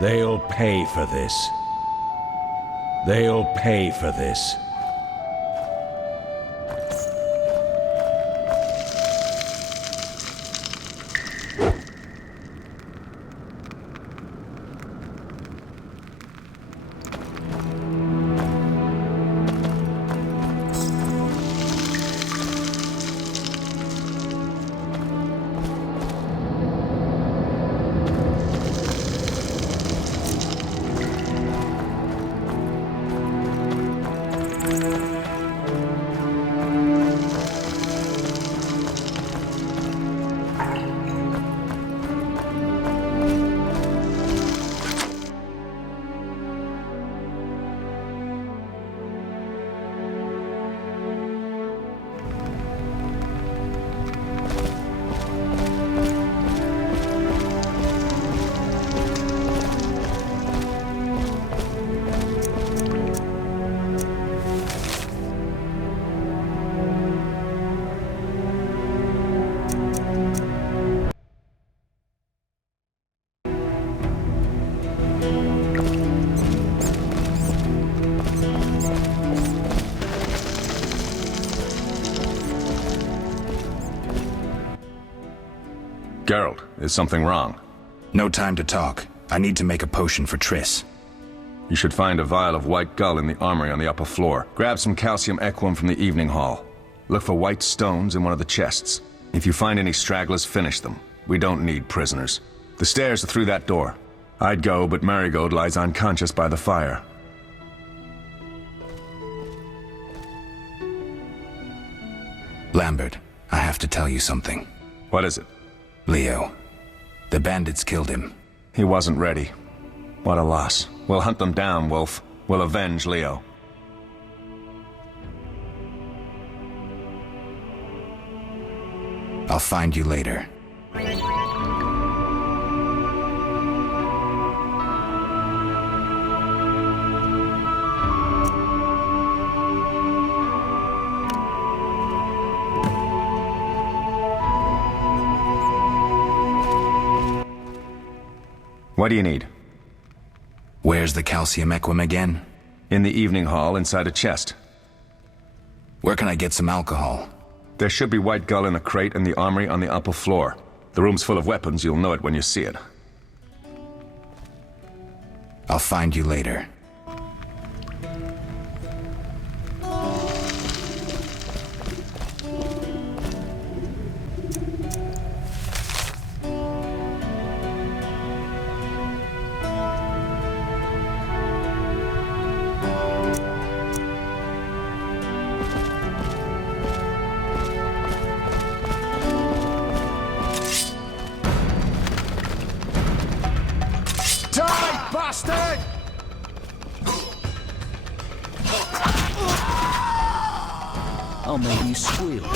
They'll pay for this. They'll pay for this. Geralt, is something wrong? No time to talk. I need to make a potion for Triss. You should find a vial of white gull in the armory on the upper floor. Grab some calcium equum from the evening hall. Look for white stones in one of the chests. If you find any stragglers, finish them. We don't need prisoners. The stairs are through that door. I'd go, but Marigold lies unconscious by the fire. Lambert, I have to tell you something. What is it? Leo. The bandits killed him. He wasn't ready. What a loss. We'll hunt them down, Wolf. We'll avenge Leo. I'll find you later. What do you need? Where's the calcium equum again? In the evening hall, inside a chest. Where can I get some alcohol? There should be white gull in a crate in the armory on the upper floor. The room's full of weapons, you'll know it when you see it. I'll find you later. Bastard! I'll make you squeal.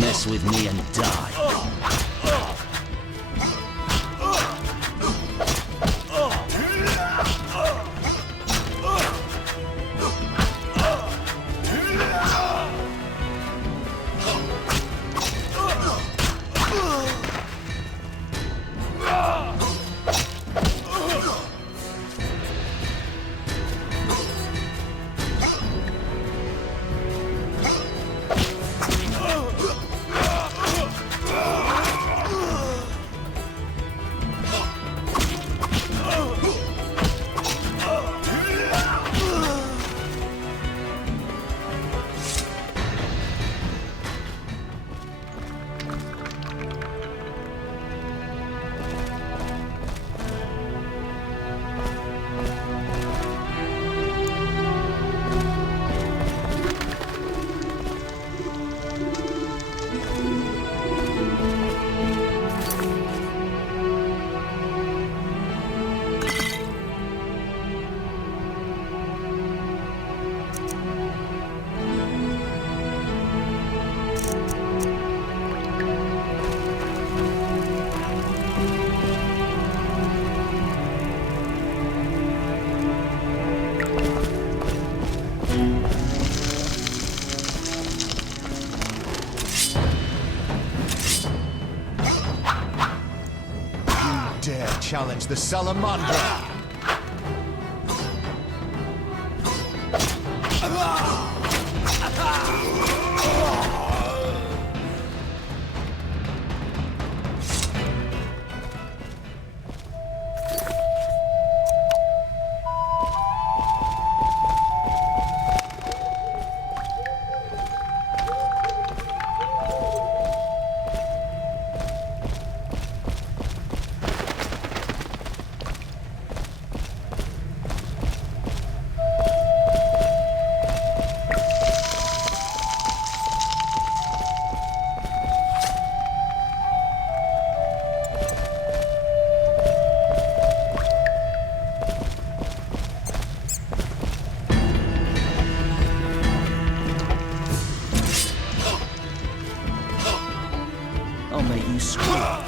Mess with me and die. Challenge the Salamandra! I'll make you squeal.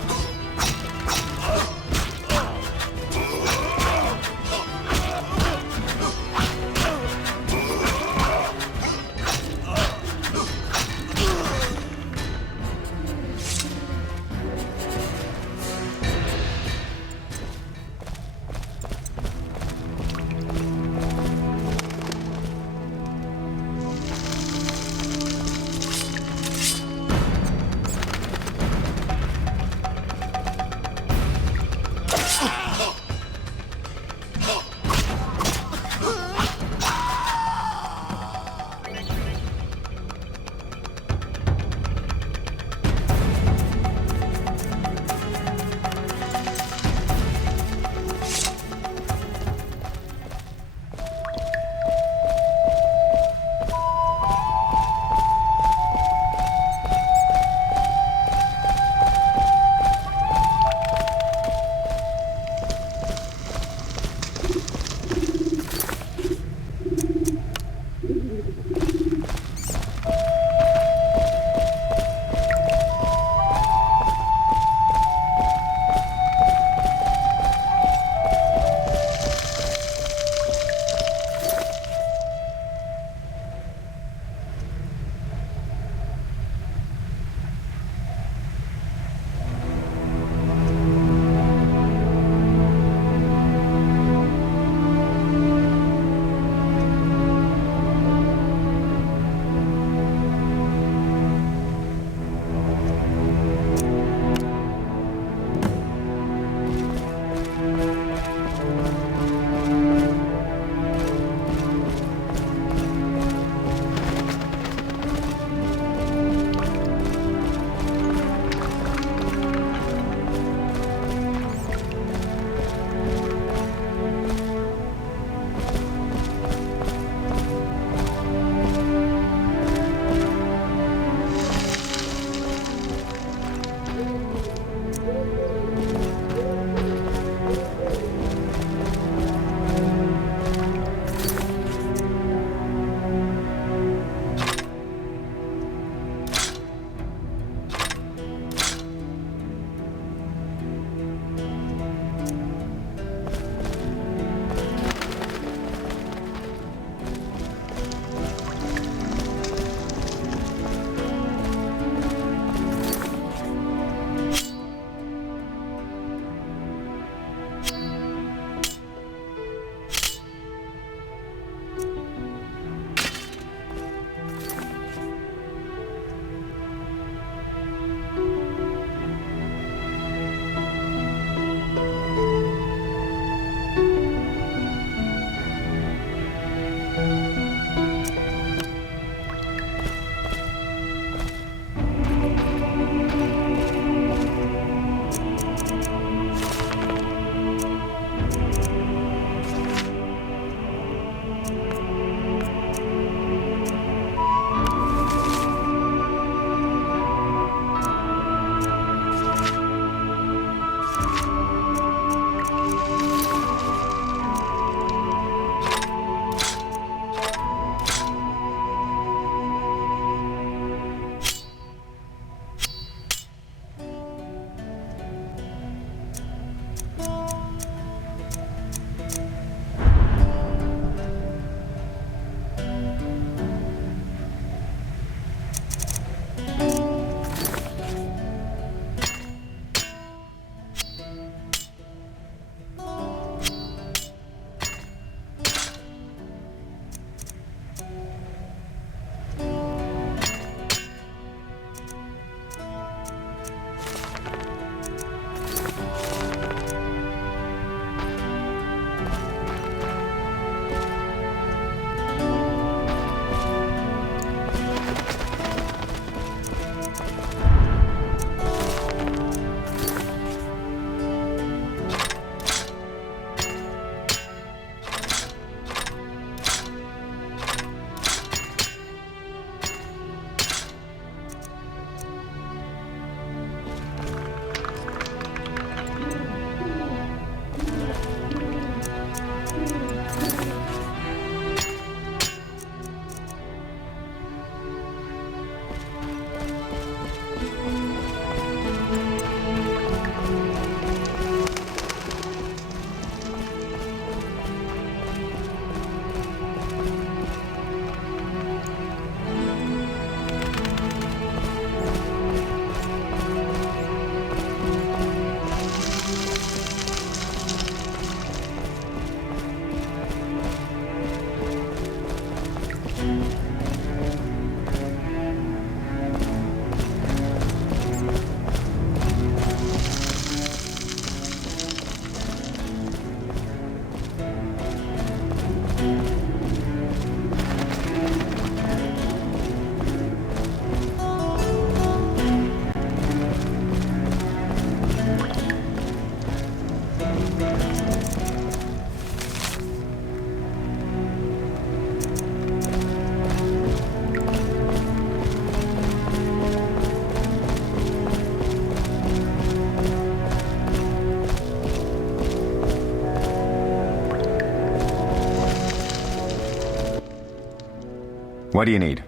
What do you need?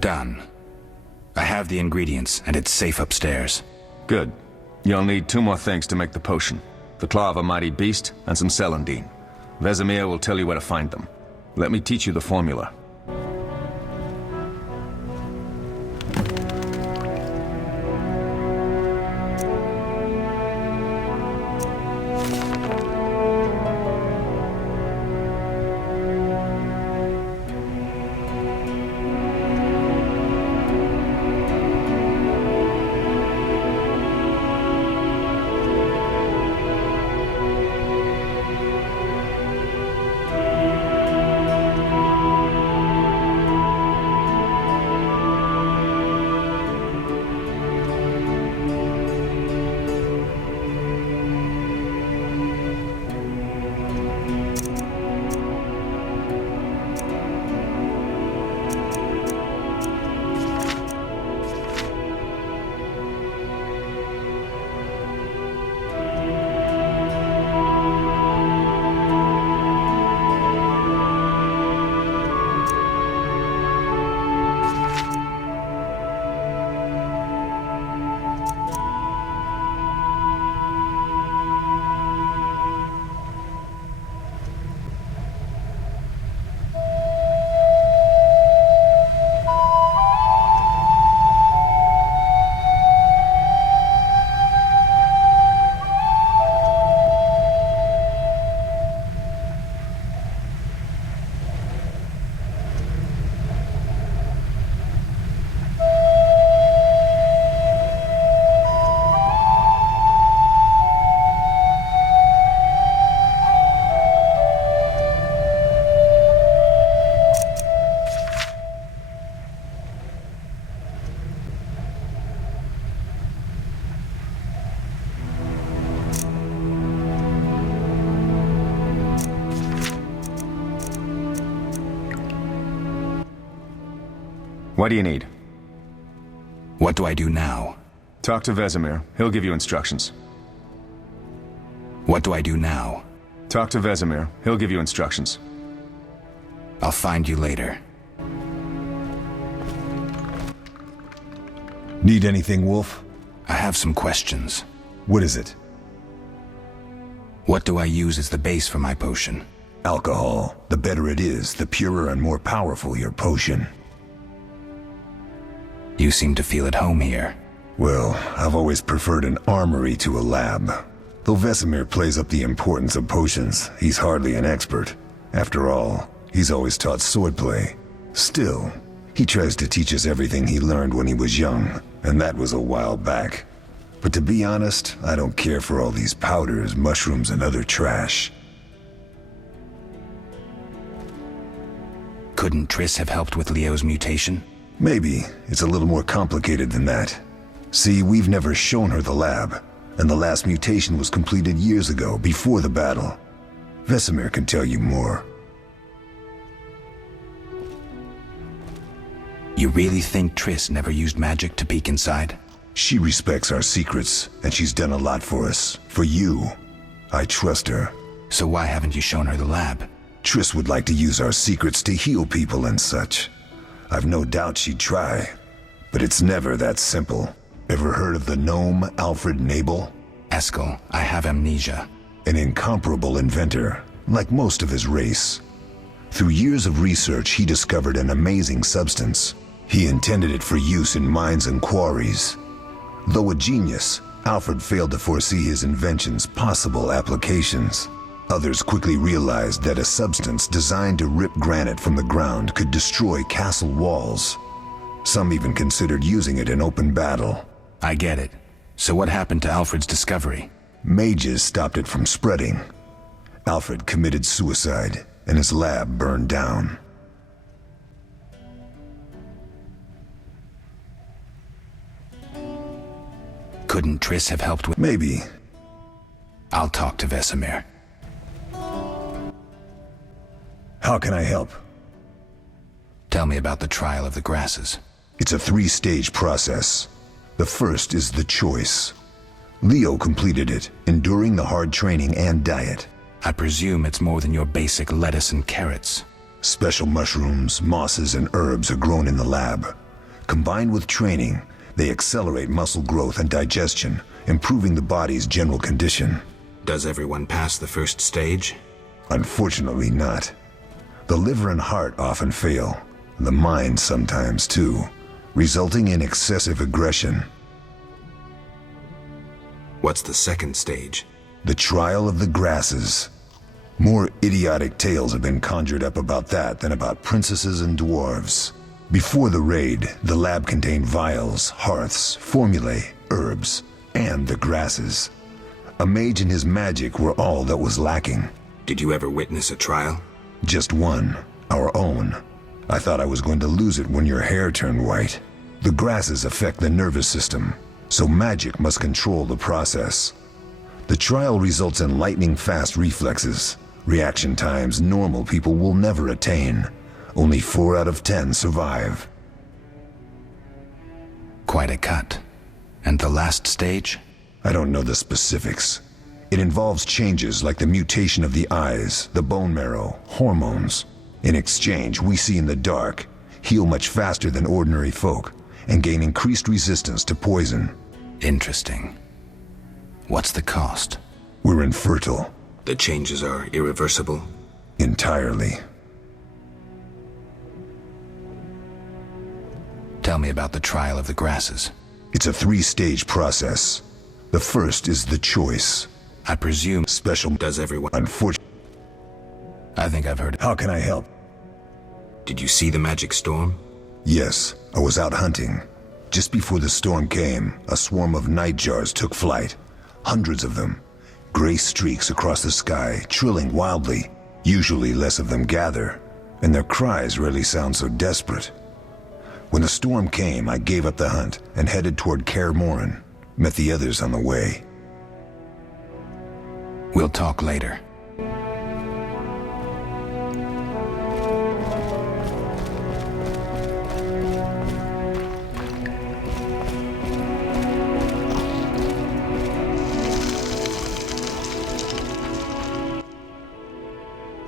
Done. I have the ingredients, and it's safe upstairs. Good. You'll need 2 more things to make the potion. The claw of a mighty beast, and some celandine. Vesemir will tell you where to find them. Let me teach you the formula. What do you need? What do I do now? Talk to Vesemir. He'll give you instructions. What do I do now? Talk to Vesemir. He'll give you instructions. I'll find you later. Need anything, Wolf? I have some questions. What is it? What do I use as the base for my potion? Alcohol. The better it is, the purer and more powerful your potion. You seem to feel at home here. Well, I've always preferred an armory to a lab. Though Vesemir plays up the importance of potions, he's hardly an expert. After all, he's always taught swordplay. Still, he tries to teach us everything he learned when he was young, and that was a while back. But to be honest, I don't care for all these powders, mushrooms, and other trash. Couldn't Triss have helped with Leo's mutation? Maybe. It's a little more complicated than that. See, we've never shown her the lab, and the last mutation was completed years ago, before the battle. Vesemir can tell you more. You really think Triss never used magic to peek inside? She respects our secrets, and she's done a lot for us. For you. I trust her. So why haven't you shown her the lab? Triss would like to use our secrets to heal people and such. I've no doubt she'd try, but it's never that simple. Ever heard of the gnome Alfred Nabel? Eskel, I have amnesia. An incomparable inventor, like most of his race. Through years of research, he discovered an amazing substance. He intended it for use in mines and quarries. Though a genius, Alfred failed to foresee his invention's possible applications. Others quickly realized that a substance designed to rip granite from the ground could destroy castle walls. Some even considered using it in open battle. I get it. So what happened to Alfred's discovery? Mages stopped it from spreading. Alfred committed suicide, and his lab burned down. Couldn't Triss have helped with... Maybe. I'll talk to Vesemir. How can I help? Tell me about the trial of the grasses. It's a 3-stage process. The first is the choice. Leo completed it, enduring the hard training and diet. I presume it's more than your basic lettuce and carrots. Special mushrooms, mosses, and herbs are grown in the lab. Combined with training, they accelerate muscle growth and digestion, improving the body's general condition. Does everyone pass the first stage? Unfortunately not. The liver and heart often fail, the mind sometimes too, resulting in excessive aggression. What's the second stage? The trial of the grasses. More idiotic tales have been conjured up about that than about princesses and dwarves. Before the raid, the lab contained vials, hearths, formulae, herbs, and the grasses. A mage and his magic were all that was lacking. Did you ever witness a trial? Just one, our own. I thought I was going to lose it when your hair turned white. The grasses affect the nervous system, so magic must control the process. The trial results in lightning-fast reflexes, reaction times normal people will never attain. Only 4 out of 10 survive. Quite a cut. And the last stage? I don't know the specifics. It involves changes like the mutation of the eyes, the bone marrow, hormones. In exchange, we see in the dark, heal much faster than ordinary folk, and gain increased resistance to poison. Interesting. What's the cost? We're infertile. The changes are irreversible? Entirely. Tell me about the trial of the grasses. It's a 3-stage process. The first is the choice. I presume Special does everyone... Unfortunately. I think I've heard... How can I help? Did you see the magic storm? Yes, I was out hunting. Just before the storm came, a swarm of nightjars took flight. Hundreds of them. Gray streaks across the sky, trilling wildly. Usually less of them gather, and their cries rarely sound so desperate. When the storm came, I gave up the hunt and headed toward Kaer Morhen. Met the others on the way. We'll talk later.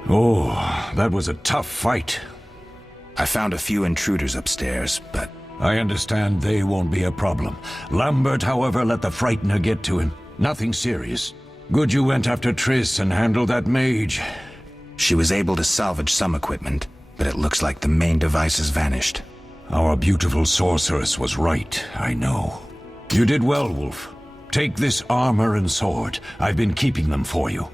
Oh, that was a tough fight. I found a few intruders upstairs, but... I understand they won't be a problem. Lambert, however, let the Frightener get to him. Nothing serious. Good you went after Triss and handled that mage. She was able to salvage some equipment, but it looks like the main device has vanished. Our beautiful sorceress was right, I know. You did well, Wolf. Take this armor and sword. I've been keeping them for you.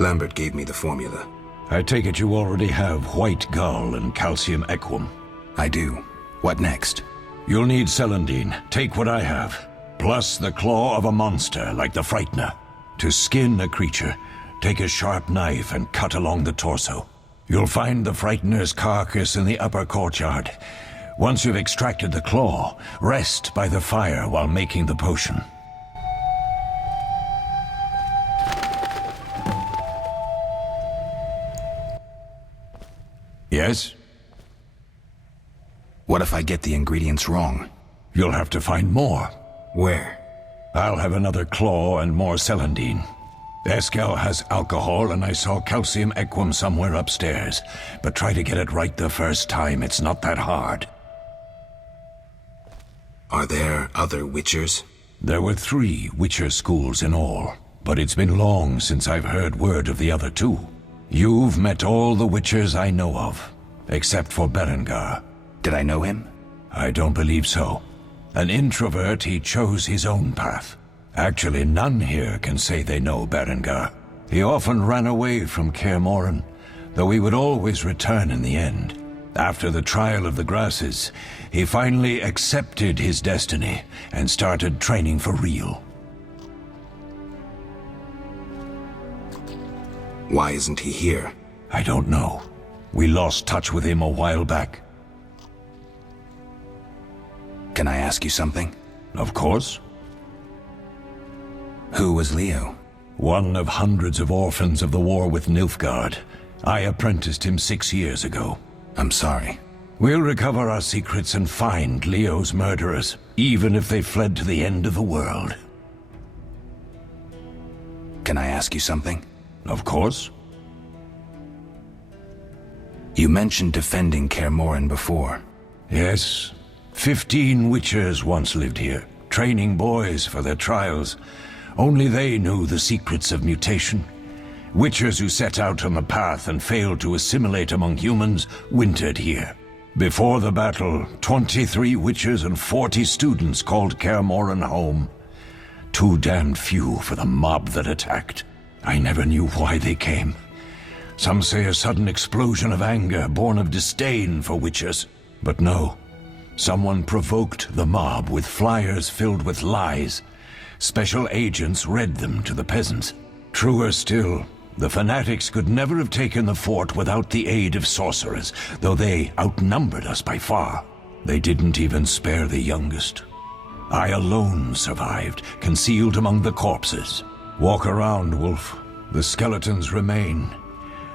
Lambert gave me the formula. I take it you already have white gull and calcium equum. I do. What next? You'll need celandine. Take what I have. Plus the claw of a monster like the Frightener. To skin a creature, take a sharp knife and cut along the torso. You'll find the Frightener's carcass in the upper courtyard. Once you've extracted the claw, rest by the fire while making the potion. Yes? What if I get the ingredients wrong? You'll have to find more. Where? I'll have another claw and more celandine. Eskel has alcohol, and I saw calcium equum somewhere upstairs. But try to get it right the first time. It's not that hard. Are there other Witchers? There were 3 Witcher schools in all, but it's been long since I've heard word of the other 2. You've met all the Witchers I know of, except for Berengar. Did I know him? I don't believe so. An introvert, he chose his own path. Actually, none here can say they know Berengar. He often ran away from Kaer Morhen, though he would always return in the end. After the trial of the grasses, he finally accepted his destiny and started training for real. Why isn't he here? I don't know. We lost touch with him a while back. Can I ask you something? Of course. Who was Leo? One of hundreds of orphans of the war with Nilfgaard. I apprenticed him 6 years ago. I'm sorry. We'll recover our secrets and find Leo's murderers, even if they fled to the end of the world. Can I ask you something? Of course. You mentioned defending Kaer Morhen before. Yes. 15 witchers once lived here, training boys for their trials. Only they knew the secrets of mutation. Witchers who set out on the path and failed to assimilate among humans wintered here. Before the battle, 23 witchers and 40 students called Kaer Morhen home. Too damned few for the mob that attacked. I never knew why they came. Some say a sudden explosion of anger born of disdain for witchers. But no. Someone provoked the mob with flyers filled with lies. Special agents read them to the peasants. Truer still, the fanatics could never have taken the fort without the aid of sorcerers, though they outnumbered us by far. They didn't even spare the youngest. I alone survived, concealed among the corpses. Walk around, Wolf. The skeletons remain.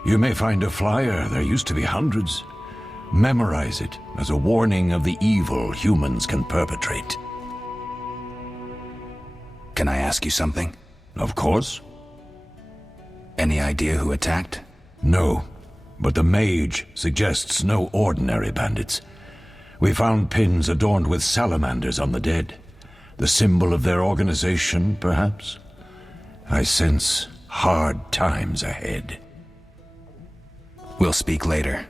You may find a flyer, there used to be hundreds. Memorize it as a warning of the evil humans can perpetrate. Can I ask you something? Of course. Any idea who attacked? No, but the mage suggests no ordinary bandits. We found pins adorned with salamanders on the dead. The symbol of their organization, perhaps? I sense hard times ahead. We'll speak later.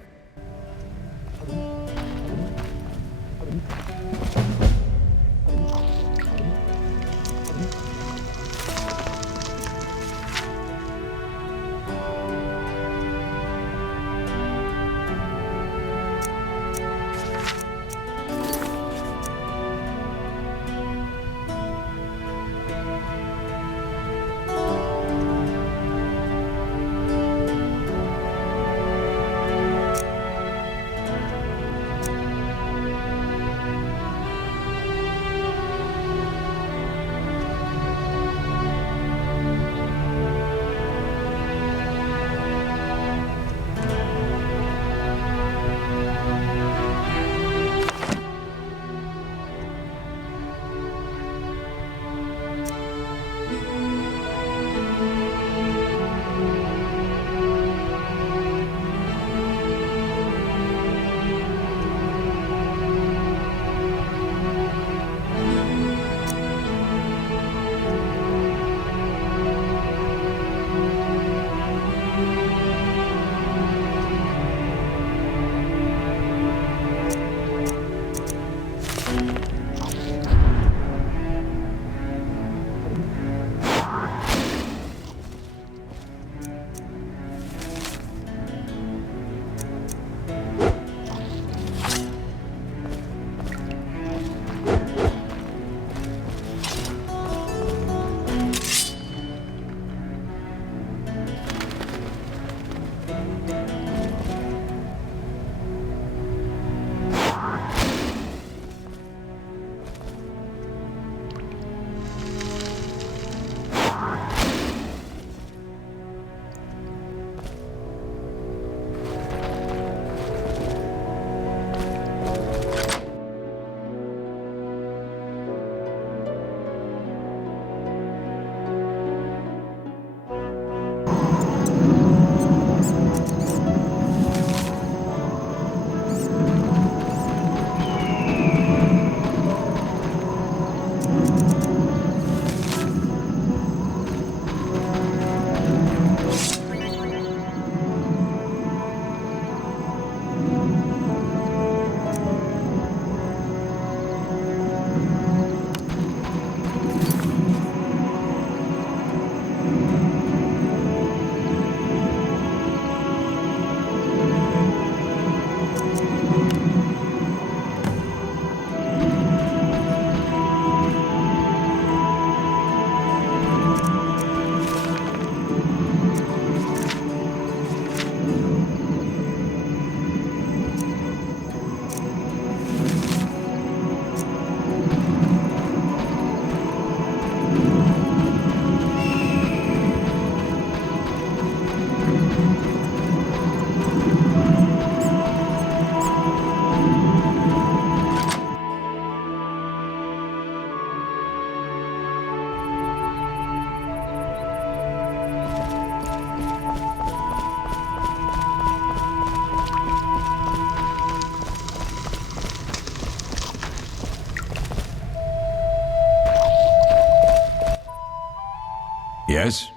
Yes?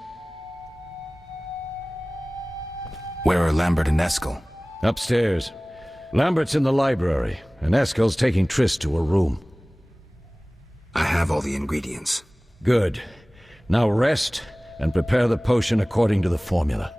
Where are Lambert and Eskel? Upstairs. Lambert's in the library, and Eskel's taking Triss to her room. I have all the ingredients. Good. Now rest, and prepare the potion according to the formula.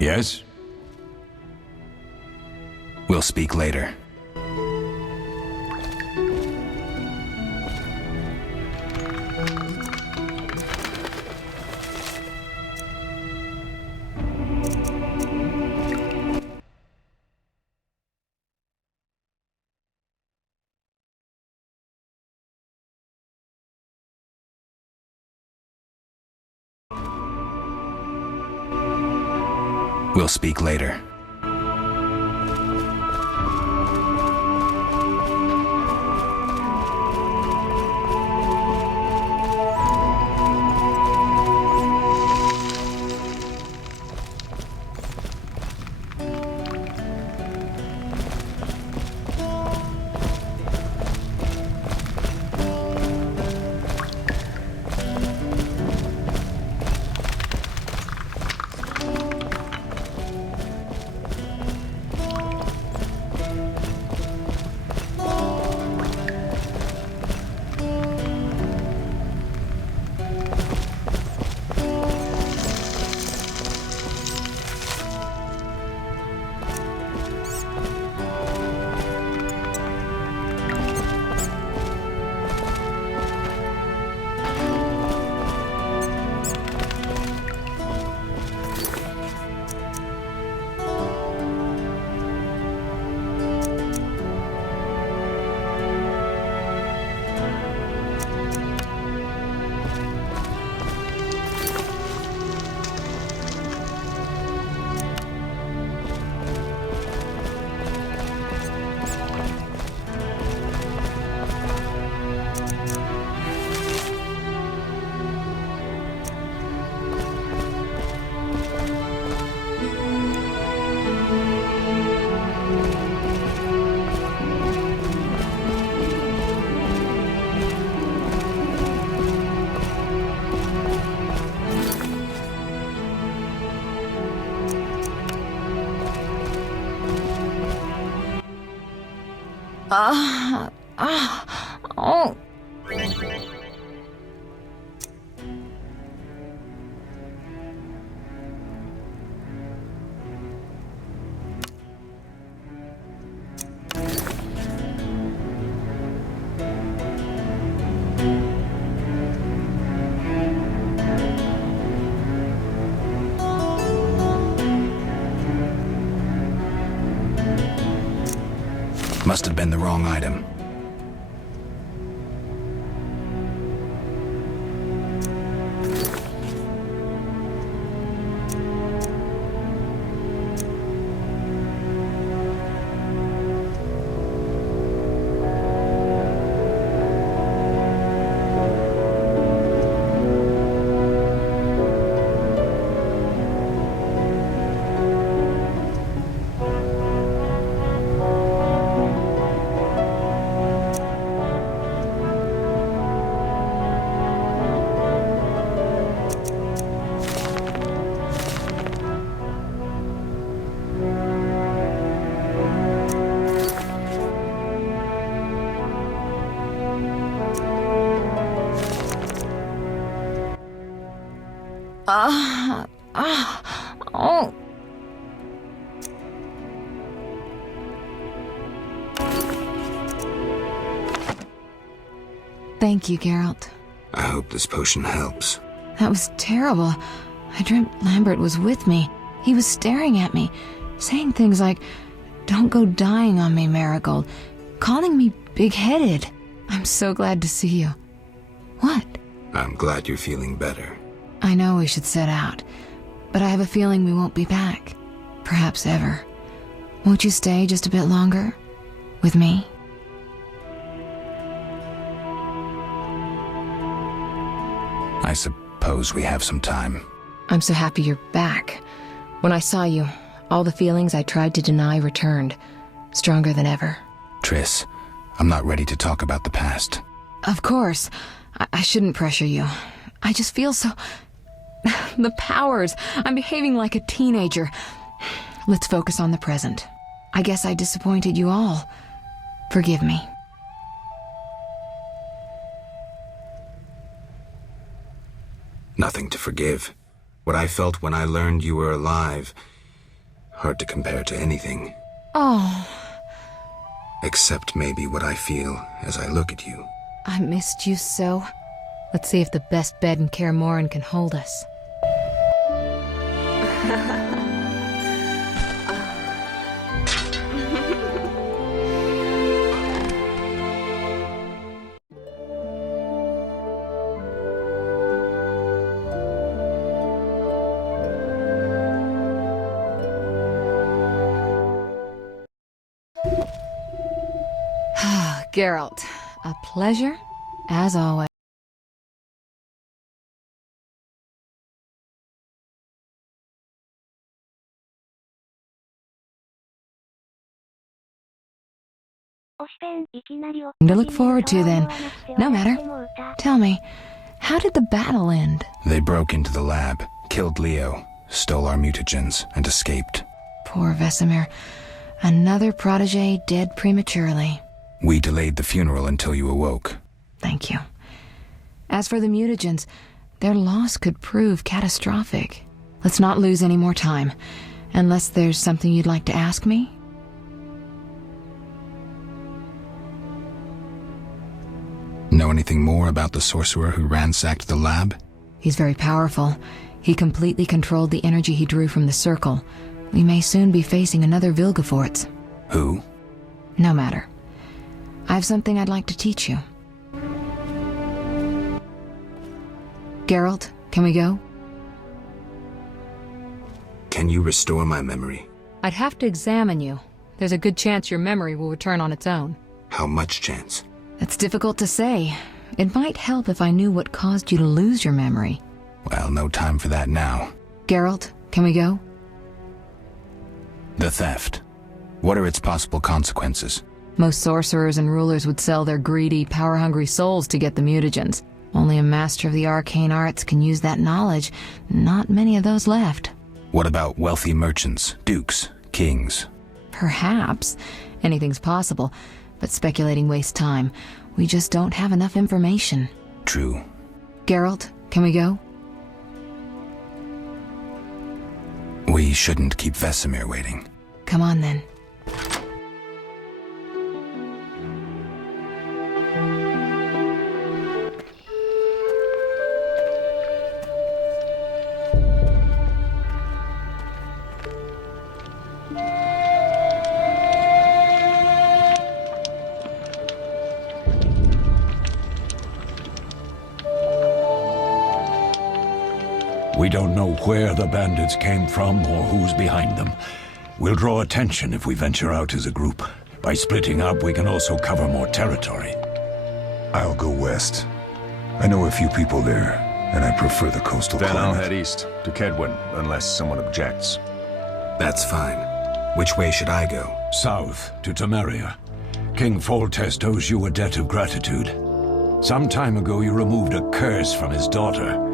Yes? We'll speak later. We'll speak later. Must have been the wrong item. Thank you, Geralt. I hope this potion helps. That was terrible. I dreamt Lambert was with me. He was staring at me, saying things like, "Don't go dying on me, Marigold," calling me big-headed. I'm so glad to see you. What? I'm glad you're feeling better. I know we should set out, but I have a feeling we won't be back. Perhaps ever. Won't you stay just a bit longer? With me? I suppose we have some time. I'm so happy you're back. When I saw you, all the feelings I tried to deny returned, stronger than ever. Triss, I'm not ready to talk about the past. Of course. I shouldn't pressure you. I just feel so... The powers. I'm behaving like a teenager. Let's focus on the present. I guess I disappointed you all. Forgive me. Nothing to forgive. What I felt when I learned you were alive, hard to compare to anything. Oh. Except maybe what I feel as I look at you. I missed you so. Let's see if the best bed in Kaer Morhen can hold us. Geralt, a pleasure, as always. To look forward to then. No matter. Tell me, how did the battle end? They broke into the lab, killed Leo, stole our mutagens, and escaped. Poor Vesemir. Another protege dead prematurely. We delayed the funeral until you awoke. Thank you. As for the mutagens, their loss could prove catastrophic. Let's not lose any more time. Unless there's something you'd like to ask me? Know anything more about the sorcerer who ransacked the lab? He's very powerful. He completely controlled the energy he drew from the circle. We may soon be facing another Vilgefortz. Who? No matter. I have something I'd like to teach you. Geralt, can we go? Can you restore my memory? I'd have to examine you. There's a good chance your memory will return on its own. How much chance? That's difficult to say. It might help if I knew what caused you to lose your memory. Well, no time for that now. Geralt, can we go? The theft. What are its possible consequences? Most sorcerers and rulers would sell their greedy, power-hungry souls to get the mutagens. Only a master of the arcane arts can use that knowledge. Not many of those left. What about wealthy merchants, dukes, kings? Perhaps. Anything's possible. But speculating wastes time. We just don't have enough information. True. Geralt, can we go? We shouldn't keep Vesemir waiting. Come on then. We don't know where the bandits came from or who's behind them. We'll draw attention if we venture out as a group. By splitting up, we can also cover more territory. I'll go west. I know a few people there, and I prefer the coastal Then climate. I'll head east, to Kedwin, unless someone objects. That's fine. Which way should I go? South, to Temeria. King Foltest owes you a debt of gratitude. Some time ago, you removed a curse from his daughter.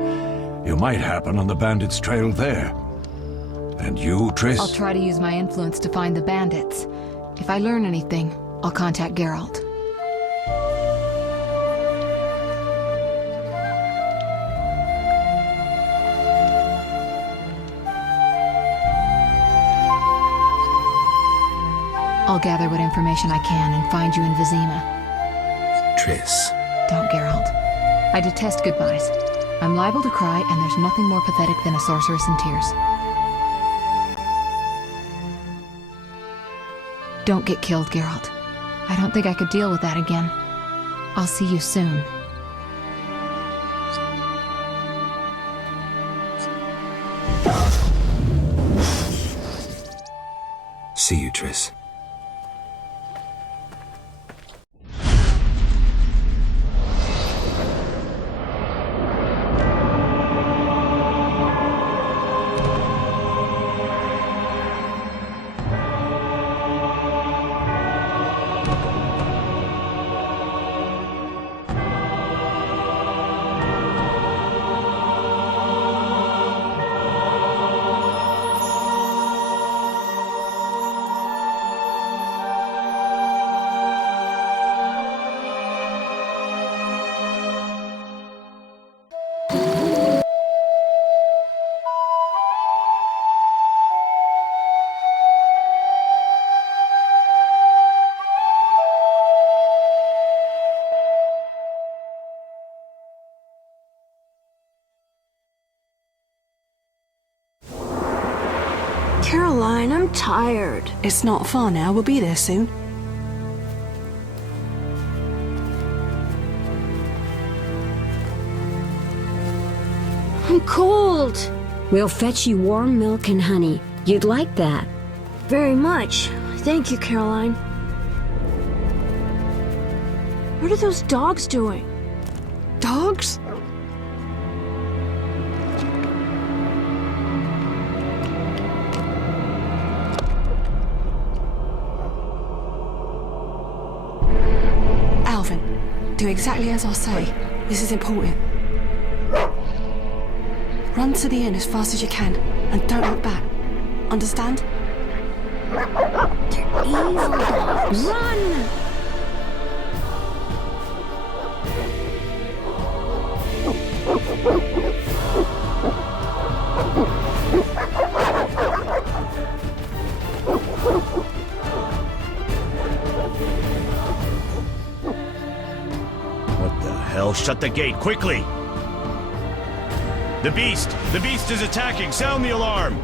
You might happen on the bandits' trail there. And you, Triss? I'll try to use my influence to find the bandits. If I learn anything, I'll contact Geralt. I'll gather what information I can and find you in Vizima. Triss. Don't, Geralt. I detest goodbyes. I'm liable to cry, and there's nothing more pathetic than a sorceress in tears. Don't get killed, Geralt. I don't think I could deal with that again. I'll see you soon. See you, Triss. Caroline, I'm tired. It's not far now. We'll be there soon. I'm cold. We'll fetch you warm milk and honey. You'd like that. Very much. Thank you, Caroline. What are those dogs doing? Dogs? Alvin, do exactly as I say. This is important. Run to the inn as fast as you can, and don't look back. Understand? They're evil dogs. Run! What the hell? Shut the gate, quickly! The beast! The beast is attacking! Sound the alarm!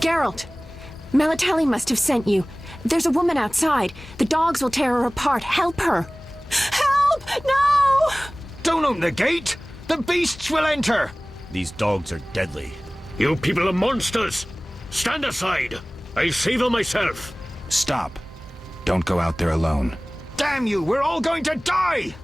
Geralt! Melitele must have sent you. There's a woman outside. The dogs will tear her apart. Help her! Help! No! Don't open the gate! The beasts will enter! These dogs are deadly. You people are monsters! Stand aside! I'll save them myself! Stop. Don't go out there alone. Damn you! We're all going to die!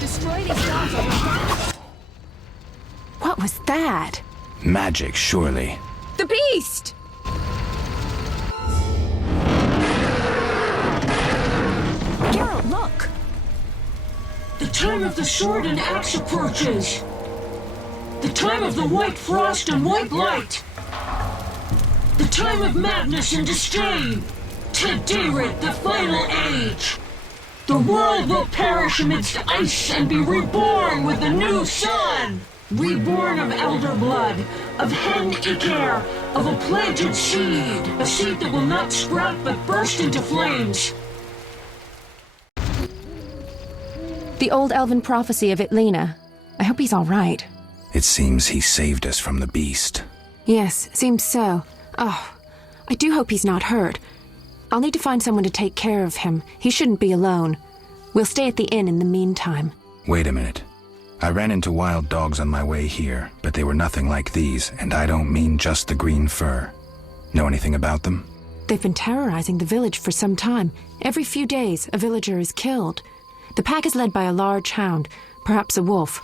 Destroy these dogs. What was that? Magic, surely. The beast! Geralt, look! The time of the sword and axe approaches. The time of the white frost and white light. The time of madness and disdain. To David, the final age. The world will perish amidst ice and be reborn with the new sun. Reborn of elder blood, of hen Icair, of a planted seed. A seed that will not sprout but burst into flames. The old elven prophecy of Itlena. I hope he's all right. It seems he saved us from the beast. Yes, seems so. Oh, I do hope he's not hurt. I'll need to find someone to take care of him. He shouldn't be alone. We'll stay at the inn in the meantime. Wait a minute. I ran into wild dogs on my way here, but they were nothing like these, and I don't mean just the green fur. Know anything about them? They've been terrorizing the village for some time. Every few days, a villager is killed. The pack is led by a large hound, perhaps a wolf.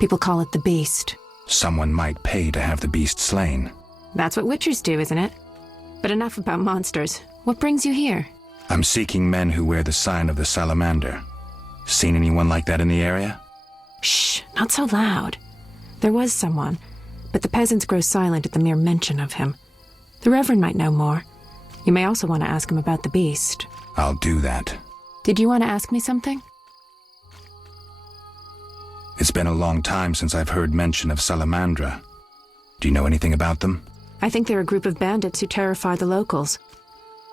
People call it the Beast. Someone might pay to have the beast slain. That's what witchers do, isn't it? But enough about monsters. What brings you here? I'm seeking men who wear the sign of the salamander. Seen anyone like that in the area? Shh, not so loud. There was someone, but the peasants grow silent at the mere mention of him. The Reverend might know more. You may also want to ask him about the beast. I'll do that. Did you want to ask me something? It's been a long time since I've heard mention of Salamandra. Do you know anything about them? I think they're a group of bandits who terrify the locals.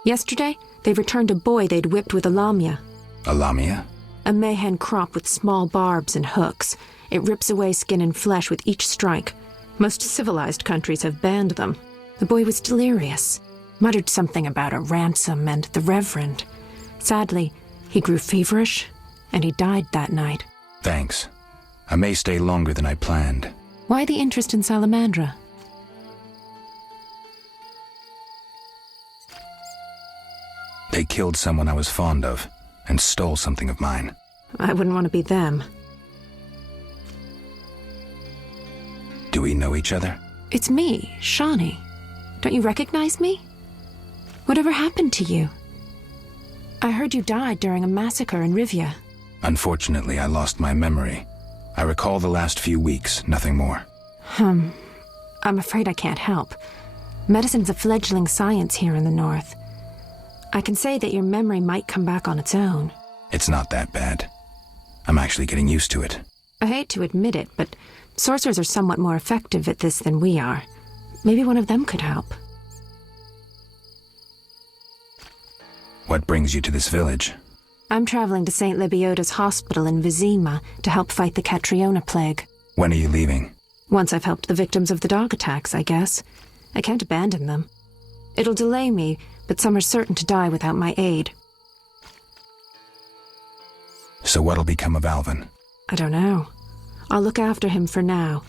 Yesterday, they returned a boy they'd whipped with a lamia. A lamia? A mayhen crop with small barbs and hooks. It rips away skin and flesh with each strike. Most civilized countries have banned them. The boy was delirious. Muttered something about a ransom and the Reverend. Sadly, he grew feverish, and he died that night. Thanks. I may stay longer than I planned. Why the interest in Salamandra? They killed someone I was fond of, and stole something of mine. I wouldn't want to be them. Do we know each other? It's me, Shawnee. Don't you recognize me? Whatever happened to you? I heard you died during a massacre in Rivia. Unfortunately, I lost my memory. I recall the last few weeks, nothing more. I'm afraid I can't help. Medicine's a fledgling science here in the north. I can say that your memory might come back on its own. It's not that bad. I'm actually getting used to it. I hate to admit it, but sorcerers are somewhat more effective at this than we are. Maybe one of them could help. What brings you to this village? I'm traveling to St. Lebioda's hospital in Vizima to help fight the Catriona plague. When are you leaving? Once I've helped the victims of the dog attacks, I guess. I can't abandon them. It'll delay me, but some are certain to die without my aid. So what'll become of Alvin? I don't know. I'll look after him for now.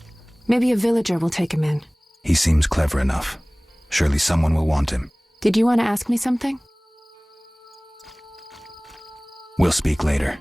Maybe a villager will take him in. He seems clever enough. Surely someone will want him. Did you want to ask me something? We'll speak later.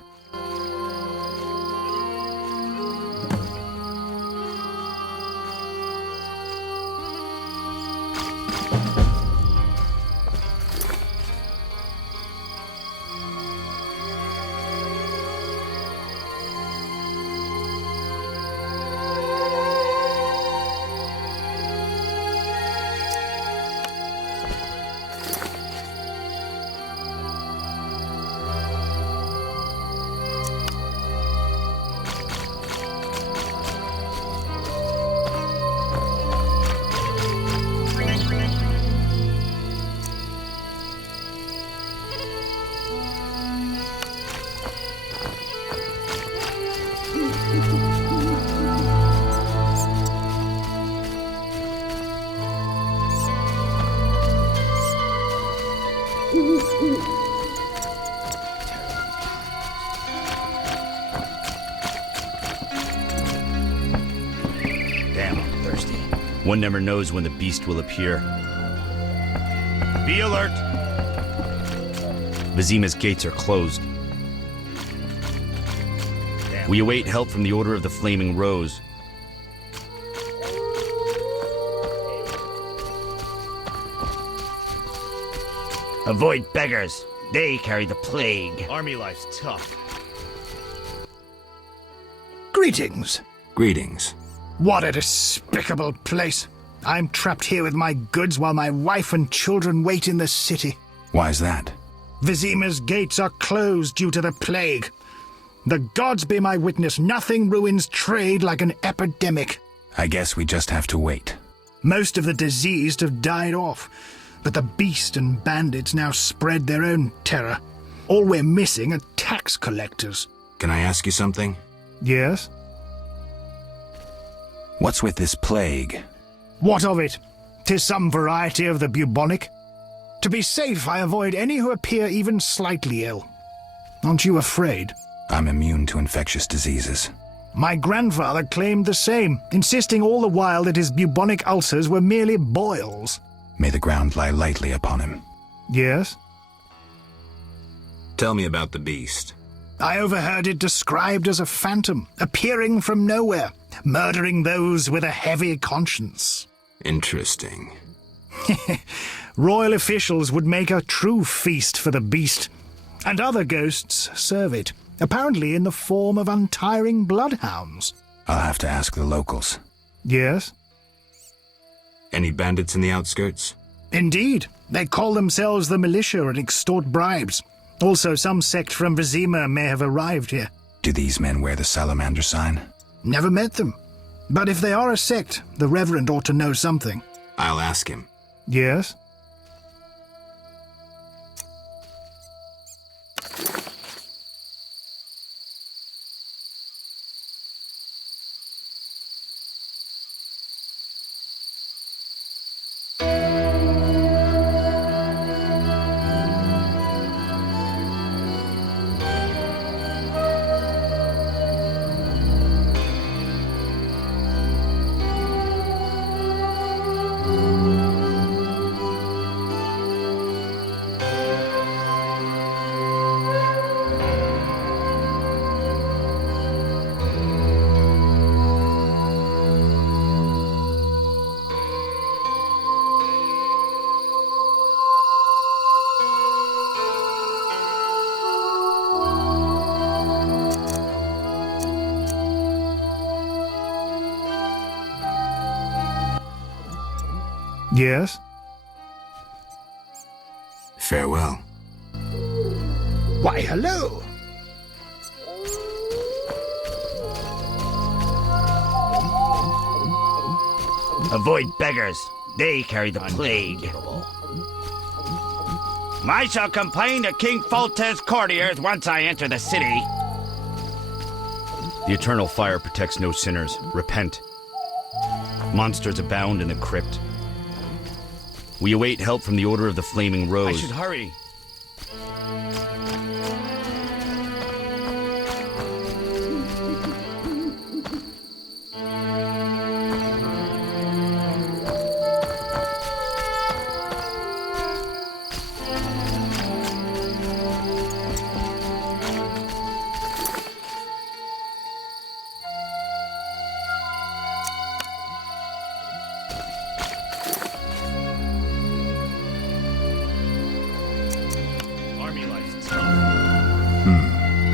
Damn, I'm thirsty. One never knows when the beast will appear. Be alert! Vizima's gates are closed. We await help from the Order of the Flaming Rose. Avoid beggars. They carry the plague. Army life's tough. Greetings. Greetings. What a despicable place. I'm trapped here with my goods while my wife and children wait in the city. Why's that? Vizima's gates are closed due to the plague. The gods be my witness, nothing ruins trade like an epidemic. I guess we just have to wait. Most of the diseased have died off, but the beast and bandits now spread their own terror. All we're missing are tax collectors. Can I ask you something? Yes? What's with this plague? What of it? 'Tis some variety of the bubonic. To be safe, I avoid any who appear even slightly ill. Aren't you afraid? I'm immune to infectious diseases. My grandfather claimed the same, insisting all the while that his bubonic ulcers were merely boils. May the ground lie lightly upon him. Yes? Tell me about the beast. I overheard it described as a phantom, appearing from nowhere, murdering those with a heavy conscience. Interesting. Royal officials would make a true feast for the beast, and other ghosts serve it, apparently in the form of untiring bloodhounds. I'll have to ask the locals. Yes? Any bandits in the outskirts? Indeed. They call themselves the militia and extort bribes. Also, some sect from Vizima may have arrived here. Do these men wear the salamander sign? Never met them. But if they are a sect, the Reverend ought to know something. I'll ask him. Yes? Yes? Farewell. Why, hello! Avoid beggars. They carry the plague. I shall complain to King Foltez's courtiers once I enter the city. The eternal fire protects no sinners. Repent. Monsters abound in the crypt. We await help from the Order of the Flaming Rose. I should hurry.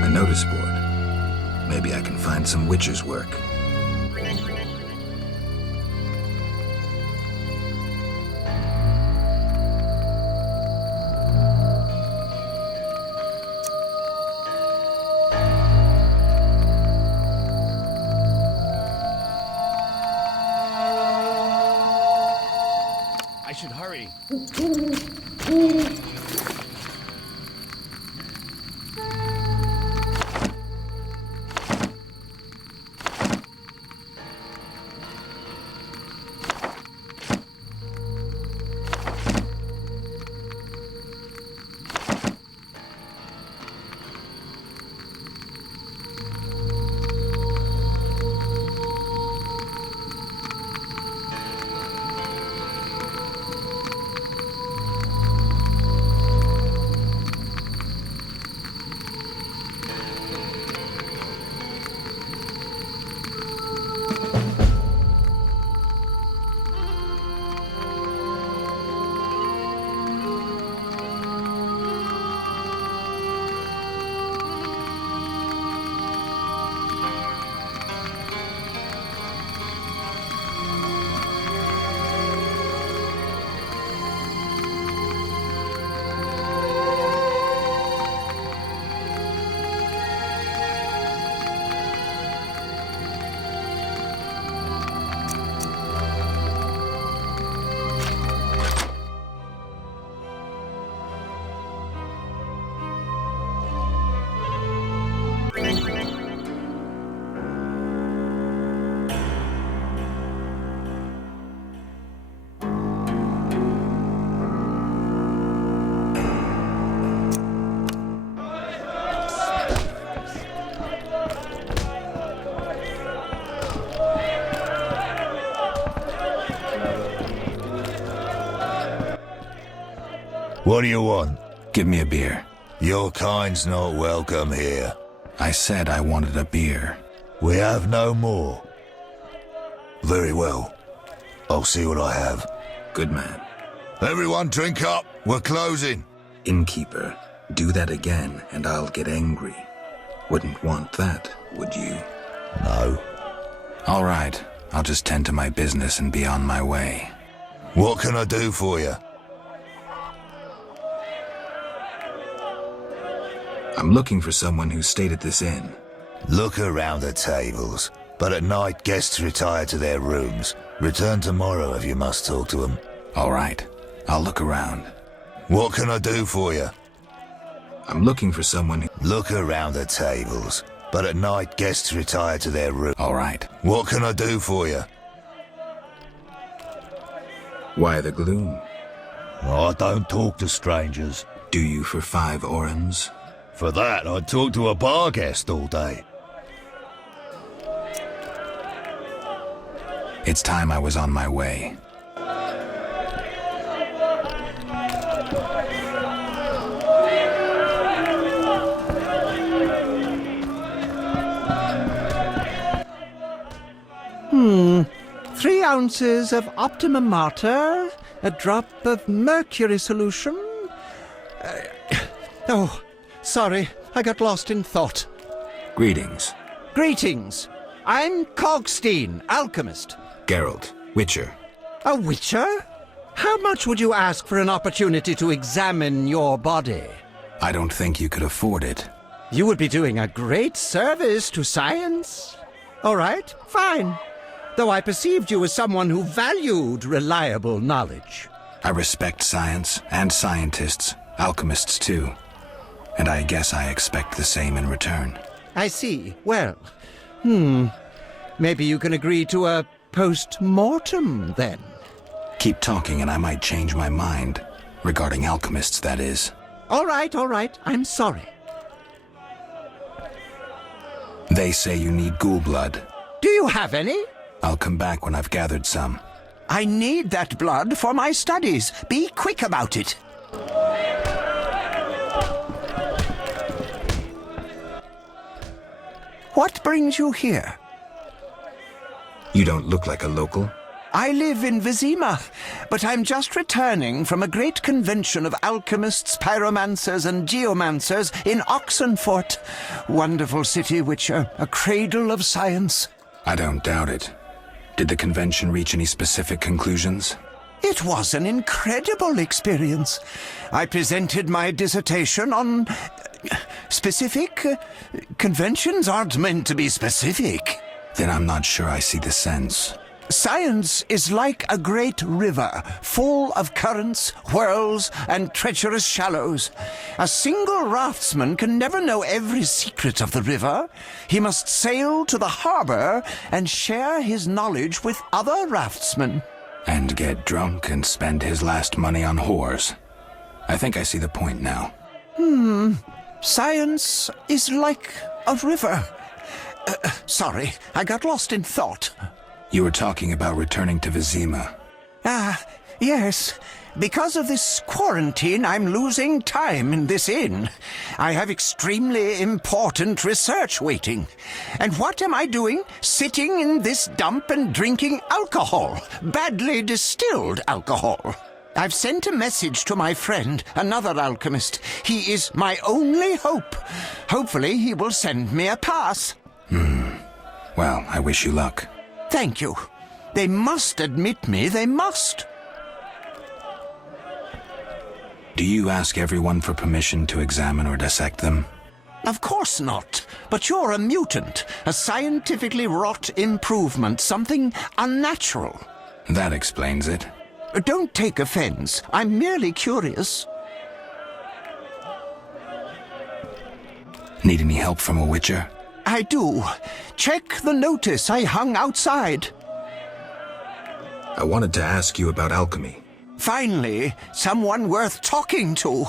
A notice board. Maybe I can find some witcher's work. I should hurry. What do you want? Give me a beer. Your kind's not welcome here. I said I wanted a beer. We have no more. Very well. I'll see what I have. Good man. Everyone drink up. We're closing. Innkeeper, do that again and I'll get angry. Wouldn't want that, would you? No. All right. I'll just tend to my business and be on my way. What can I do for you? I'm looking for someone who stayed at this inn. Look around the tables. But at night, guests retire to their rooms. Return tomorrow if you must talk to them. All right. I'll look around. What can I do for you? I'm looking for someone who... Look around the tables. But at night, guests retire to their rooms. All right. What can I do for you? Why the gloom? I don't talk to strangers. Do you for 5 orens? For that, I'd talk to a bar guest all day. It's time I was on my way. Three ounces of Optimum Mater, a drop of mercury solution. Oh, sorry, I got lost in thought. Greetings. Greetings. I'm Cogstein, alchemist. Geralt, Witcher. A witcher? How much would you ask for an opportunity to examine your body? I don't think you could afford it. You would be doing a great service to science. All right, fine. Though I perceived you as someone who valued reliable knowledge. I respect science and scientists, alchemists too. And I guess I expect the same in return. I see. Well, maybe you can agree to a post-mortem, then. Keep talking and I might change my mind. Regarding alchemists, that is. All right. I'm sorry. They say you need ghoul blood. Do you have any? I'll come back when I've gathered some. I need that blood for my studies. Be quick about it. What brings you here? You don't look like a local. I live in Vizima, but I'm just returning from a great convention of alchemists, pyromancers, and geomancers in Oxenfurt. Wonderful city, Witcher, a cradle of science. I don't doubt it. Did the convention reach any specific conclusions? It was an incredible experience. I presented my dissertation on... specific? Conventions aren't meant to be specific. Then I'm not sure I see the sense. Science is like a great river, full of currents, whirls, and treacherous shallows. A single raftsman can never know every secret of the river. He must sail to the harbor and share his knowledge with other raftsmen. And get drunk and spend his last money on whores. I think I see the point now. Science is like a river. Sorry, I got lost in thought. You were talking about returning to Vizima. Yes. Because of this quarantine, I'm losing time in this inn. I have extremely important research waiting. And what am I doing? Sitting in this dump and drinking alcohol. Badly distilled alcohol. I've sent a message to my friend, another alchemist. He is my only hope. Hopefully he will send me a pass. Well, I wish you luck. Thank you. They must admit me, they must. Do you ask everyone for permission to examine or dissect them? Of course not. But you're a mutant, a scientifically wrought improvement, something unnatural. That explains it. Don't take offense. I'm merely curious. Need any help from a witcher? I do. Check the notice I hung outside. I wanted to ask you about alchemy. Finally, someone worth talking to.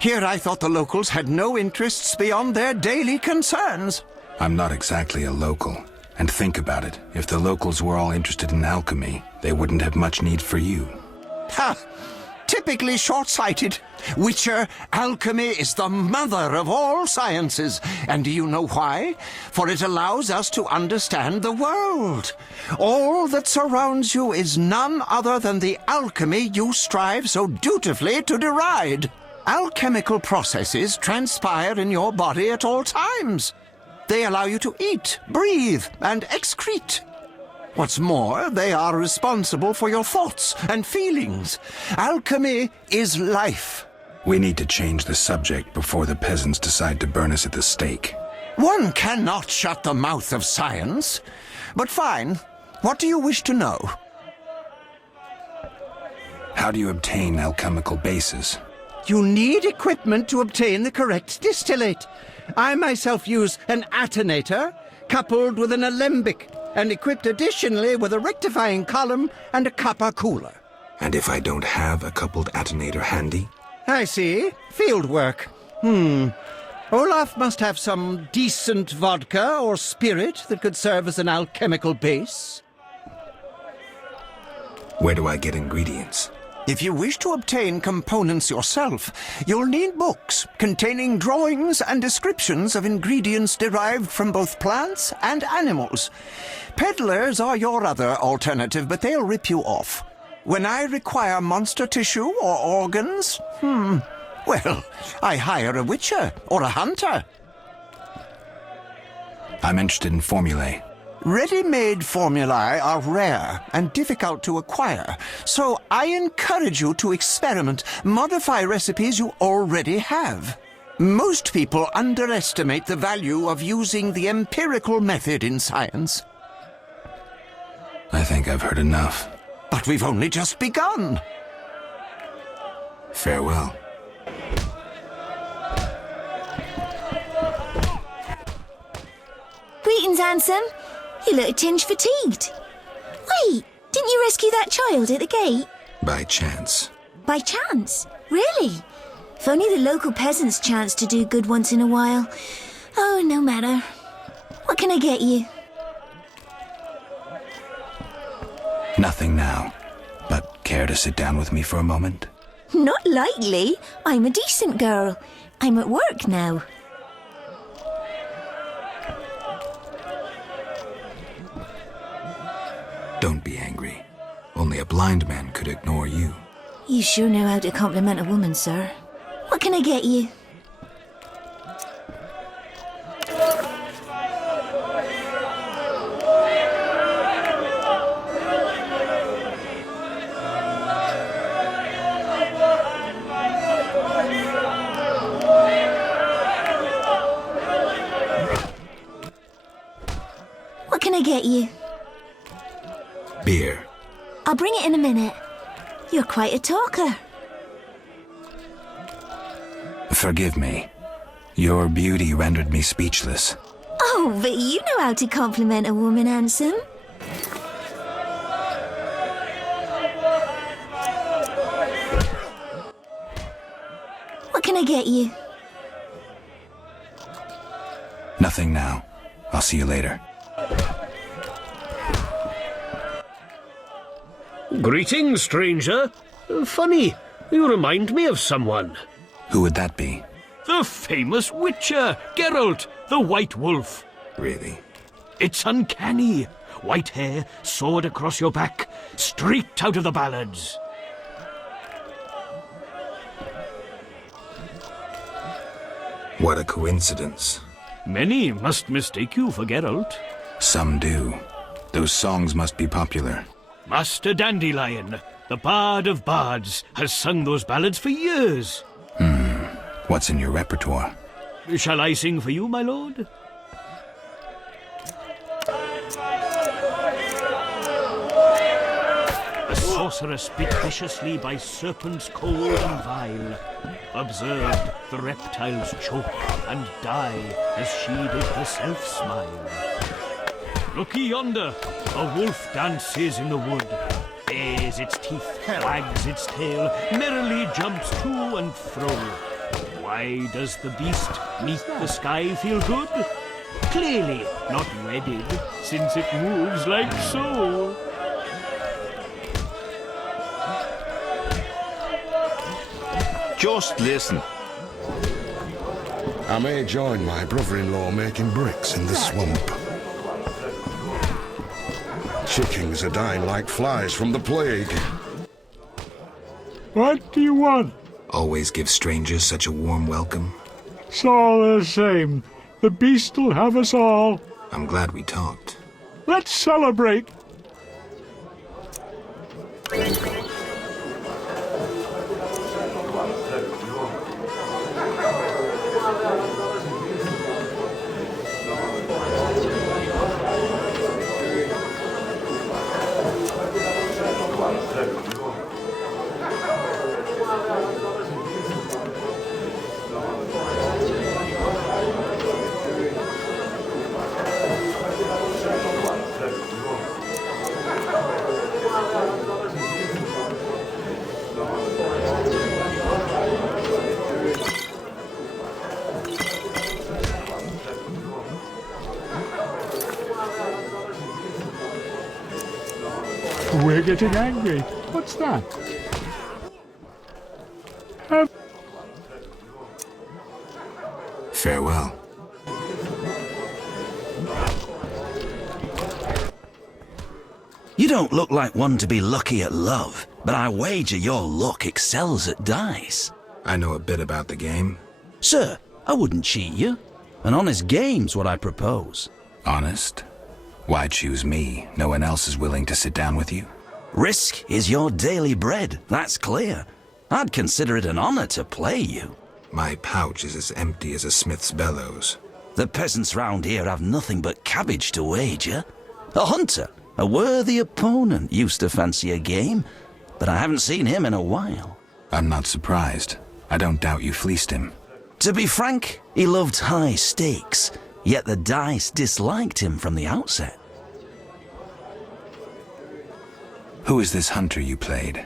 Here I thought the locals had no interests beyond their daily concerns. I'm not exactly a local. And think about it. If the locals were all interested in alchemy, they wouldn't have much need for you. Ha! typically short-sighted. Witcher, alchemy is the mother of all sciences. And do you know why? For it allows us to understand the world. All that surrounds you is none other than the alchemy you strive so dutifully to deride. Alchemical processes transpire in your body at all times. They allow you to eat, breathe, and excrete. What's more, they are responsible for your thoughts and feelings. Alchemy is life. We need to change the subject before the peasants decide to burn us at the stake. One cannot shut the mouth of science. But fine. What do you wish to know? How do you obtain alchemical bases? You need equipment to obtain the correct distillate. I myself use an attenator, coupled with an alembic, and equipped additionally with a rectifying column and a copper cooler. And if I don't have a coupled attenator handy? I see. Field work. Olaf must have some decent vodka or spirit that could serve as an alchemical base. Where do I get ingredients? If you wish to obtain components yourself, you'll need books containing drawings and descriptions of ingredients derived from both plants and animals. Peddlers are your other alternative, but they'll rip you off. When I require monster tissue or organs, well, I hire a witcher or a hunter. I'm interested in formulae. Ready-made formulae are rare and difficult to acquire, so I encourage you to experiment, modify recipes you already have. Most people underestimate the value of using the empirical method in science. I think I've heard enough. But we've only just begun. Farewell. Greetings, handsome. You look a tinge fatigued. Wait, didn't you rescue that child at the gate? By chance. By chance? Really? If only the local peasants chanced to do good once in a while. Oh, no matter. What can I get you? Nothing now. But care to sit down with me for a moment? Not likely. I'm a decent girl. I'm at work now. Don't be angry. Only a blind man could ignore you. You sure know how to compliment a woman, sir. What can I get you? What can I get you? Beer. I'll bring it in a minute. You're quite a talker. Forgive me. Your beauty rendered me speechless. Oh, but you know how to compliment a woman, handsome. What can I get you? Nothing now. I'll see you later. Greetings, stranger. Funny, you remind me of someone. Who would that be? The famous Witcher, Geralt, the White Wolf. Really? It's uncanny. White hair, sword across your back, straight out of the ballads. What a coincidence. Many must mistake you for Geralt. Some do. Those songs must be popular. Master Dandelion, the Bard of Bards, has sung those ballads for years. What's in your repertoire? Shall I sing for you, my lord? A sorceress bit viciously by serpents cold and vile, observed the reptiles choke and die as she did herself smile. Look yonder, a wolf dances in the wood, bares its teeth, wags its tail, merrily jumps to and fro. Why does the beast neath the sky feel good? Clearly not wedded, since it moves like so. Just listen. I may join my brother-in-law making bricks in the swamp. Chickens are dying like flies from the plague. What do you want? Always give strangers such a warm welcome. It's all the same. The beast will have us all. I'm glad we talked. Let's celebrate. We're getting angry. What's that? Farewell. You don't look like one to be lucky at love, but I wager your luck excels at dice. I know a bit about the game. Sir, I wouldn't cheat you. An honest game's what I propose. Honest? Why choose me? No one else is willing to sit down with you? Risk is your daily bread, that's clear. I'd consider it an honor to play you. My pouch is as empty as a smith's bellows. The peasants round here have nothing but cabbage to wager. A hunter, a worthy opponent, used to fancy a game, but I haven't seen him in a while. I'm not surprised. I don't doubt you fleeced him. To be frank, he loved high stakes, yet the dice disliked him from the outset. Who is this hunter you played?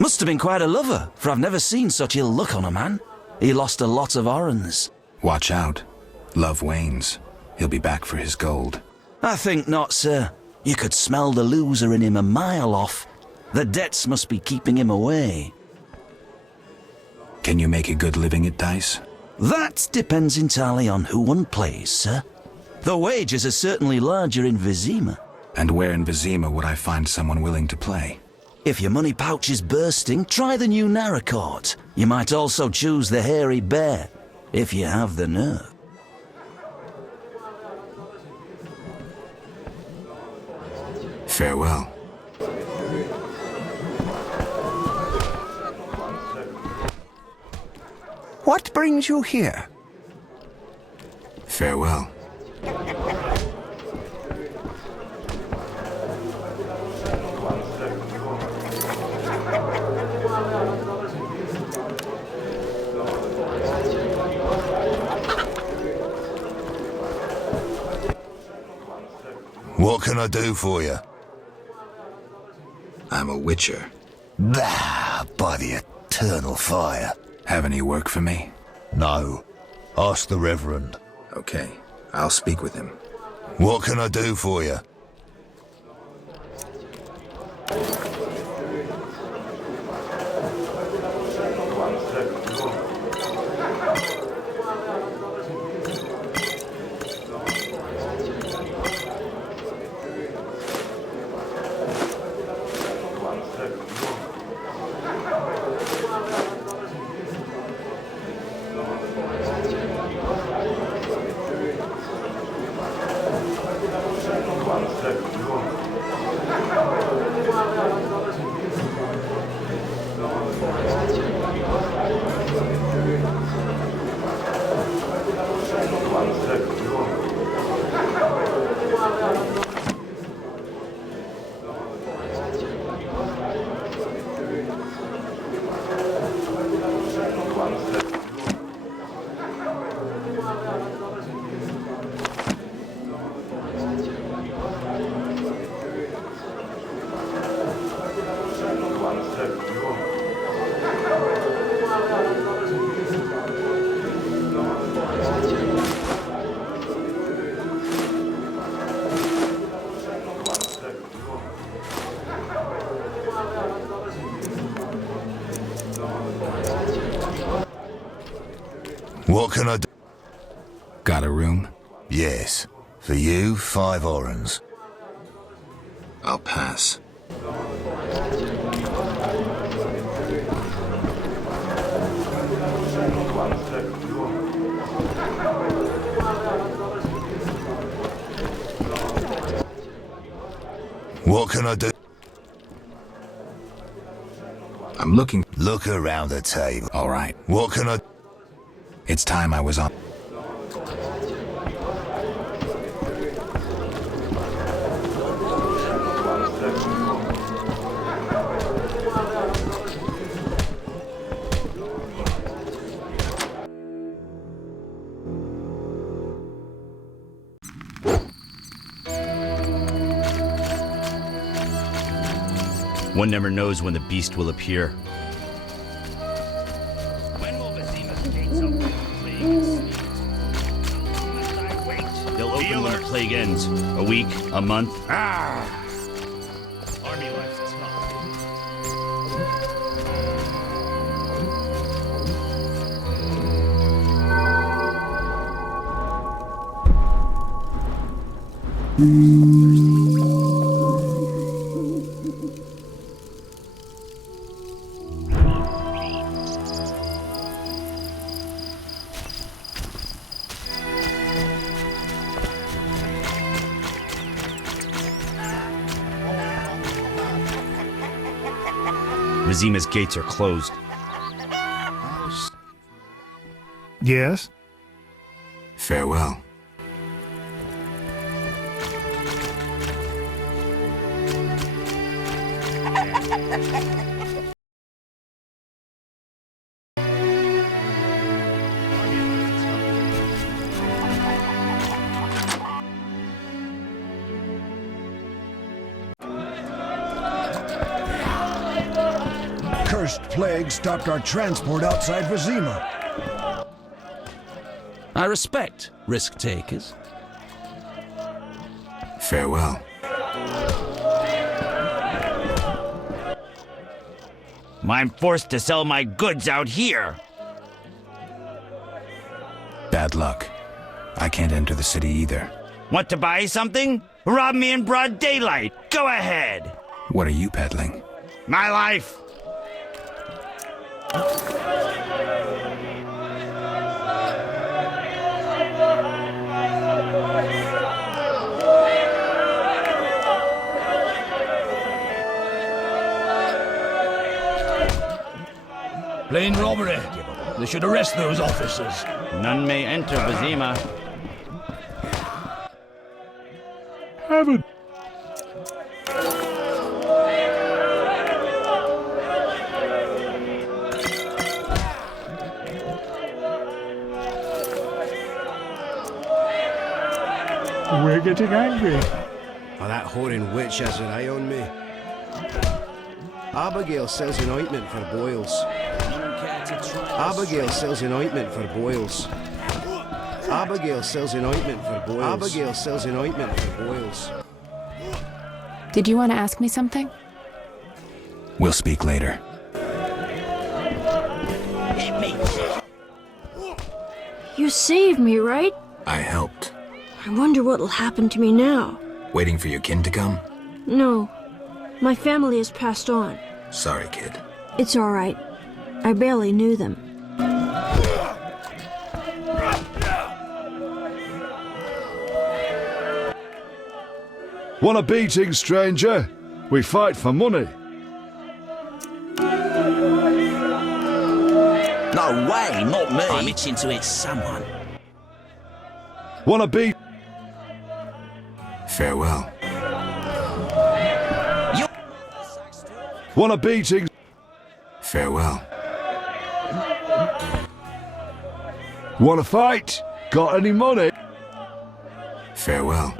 Must have been quite a lover, for I've never seen such ill luck on a man. He lost a lot of orens. Watch out. Love wanes. He'll be back for his gold. I think not, sir. You could smell the loser in him a mile off. The debts must be keeping him away. Can you make a good living at dice? That depends entirely on who one plays, sir. The wages are certainly larger in Vizima. And where in Vizima would I find someone willing to play? If your money pouch is bursting, try the new Narracourt. You might also choose the Hairy Bear, if you have the nerve. Farewell. What brings you here? Farewell. What can I do for you? I'm a witcher. Bah, by the eternal fire. Have any work for me? No. Ask the Reverend. Okay, I'll speak with him. What can I do for you? What can I do? Got a room? Yes. For you, 5 orens. I'll pass. What can I do? I'm looking. Look around the table. All right. What can I... It's time I was on. One never knows when the beast will appear. When will Vizima's gates open, please? They'll open when the plague ends. A week, a month. Army life's tough. Vizima's gates are closed. Yes? Farewell. Cursed plague stopped our transport outside Vizima. I respect risk takers. Farewell. I'm forced to sell my goods out here. Bad luck. I can't enter the city either. Want to buy something? Rob me in broad daylight. Go ahead. What are you peddling? My life. Plain robbery. They should arrest those officers. None may enter Vizima. Heaven. We're getting angry. Oh, that whoring witch has an eye on me. Abigail sells an ointment for boils. Abigail sells an ointment for boils. Abigail sells an ointment for boils. Abigail sells an ointment for boils. Did you want to ask me something? We'll speak later. You saved me, right? I helped. I wonder what'll happen to me now. Waiting for your kin to come? No. My family has passed on. Sorry, kid. It's all right. I barely knew them. Want a beating, stranger? We fight for money. No way, not me. I'm itching to hit someone. Want a beat? Farewell. Want a beating? Farewell. Want to fight? Got any money? Farewell.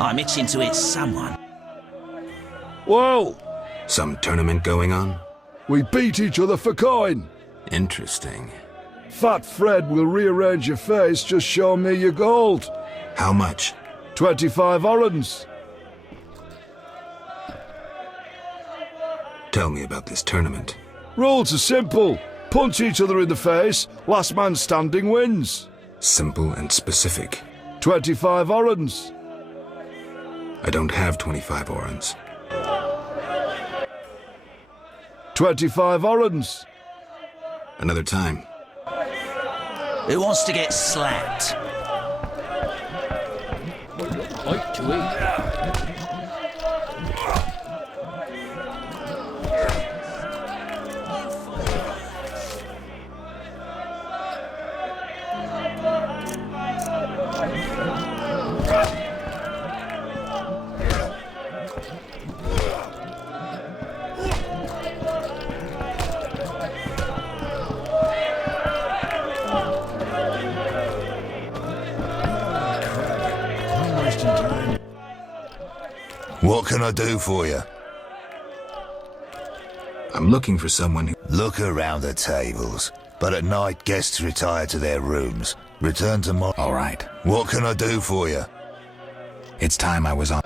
I'm itching to hit someone. Whoa! Some tournament going on? We beat each other for coin. Interesting. Fat Fred will rearrange your face, just show me your gold. How much? 25 orens. Tell me about this tournament. Rules are simple. Punch each other in the face. Last man standing wins. Simple and specific. 25 orens. I don't have 25 orens. 25 orens. Another time. Who wants to get slapped? Like to eat. What can I do for you? I'm looking for someone who... Look around the tables. But at night, guests retire to their rooms. Return tomorrow. All right. What can I do for you? It's time I was on...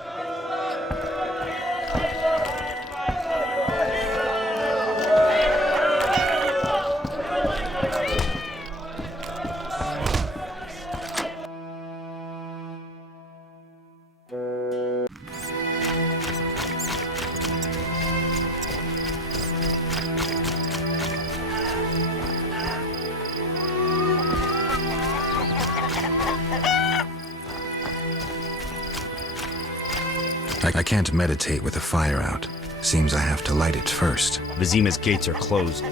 I can't meditate with the fire out. Seems I have to light it first. Vizima's gates are closed.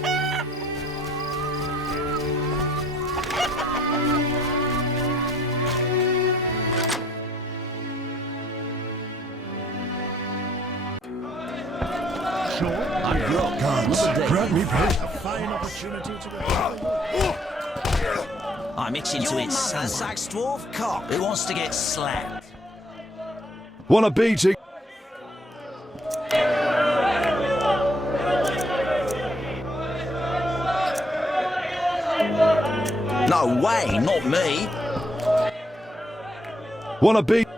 I'm itching to hit someone. Dwarf cock. Who wants to get slapped? Want a beating? No way, not me. Want a beat?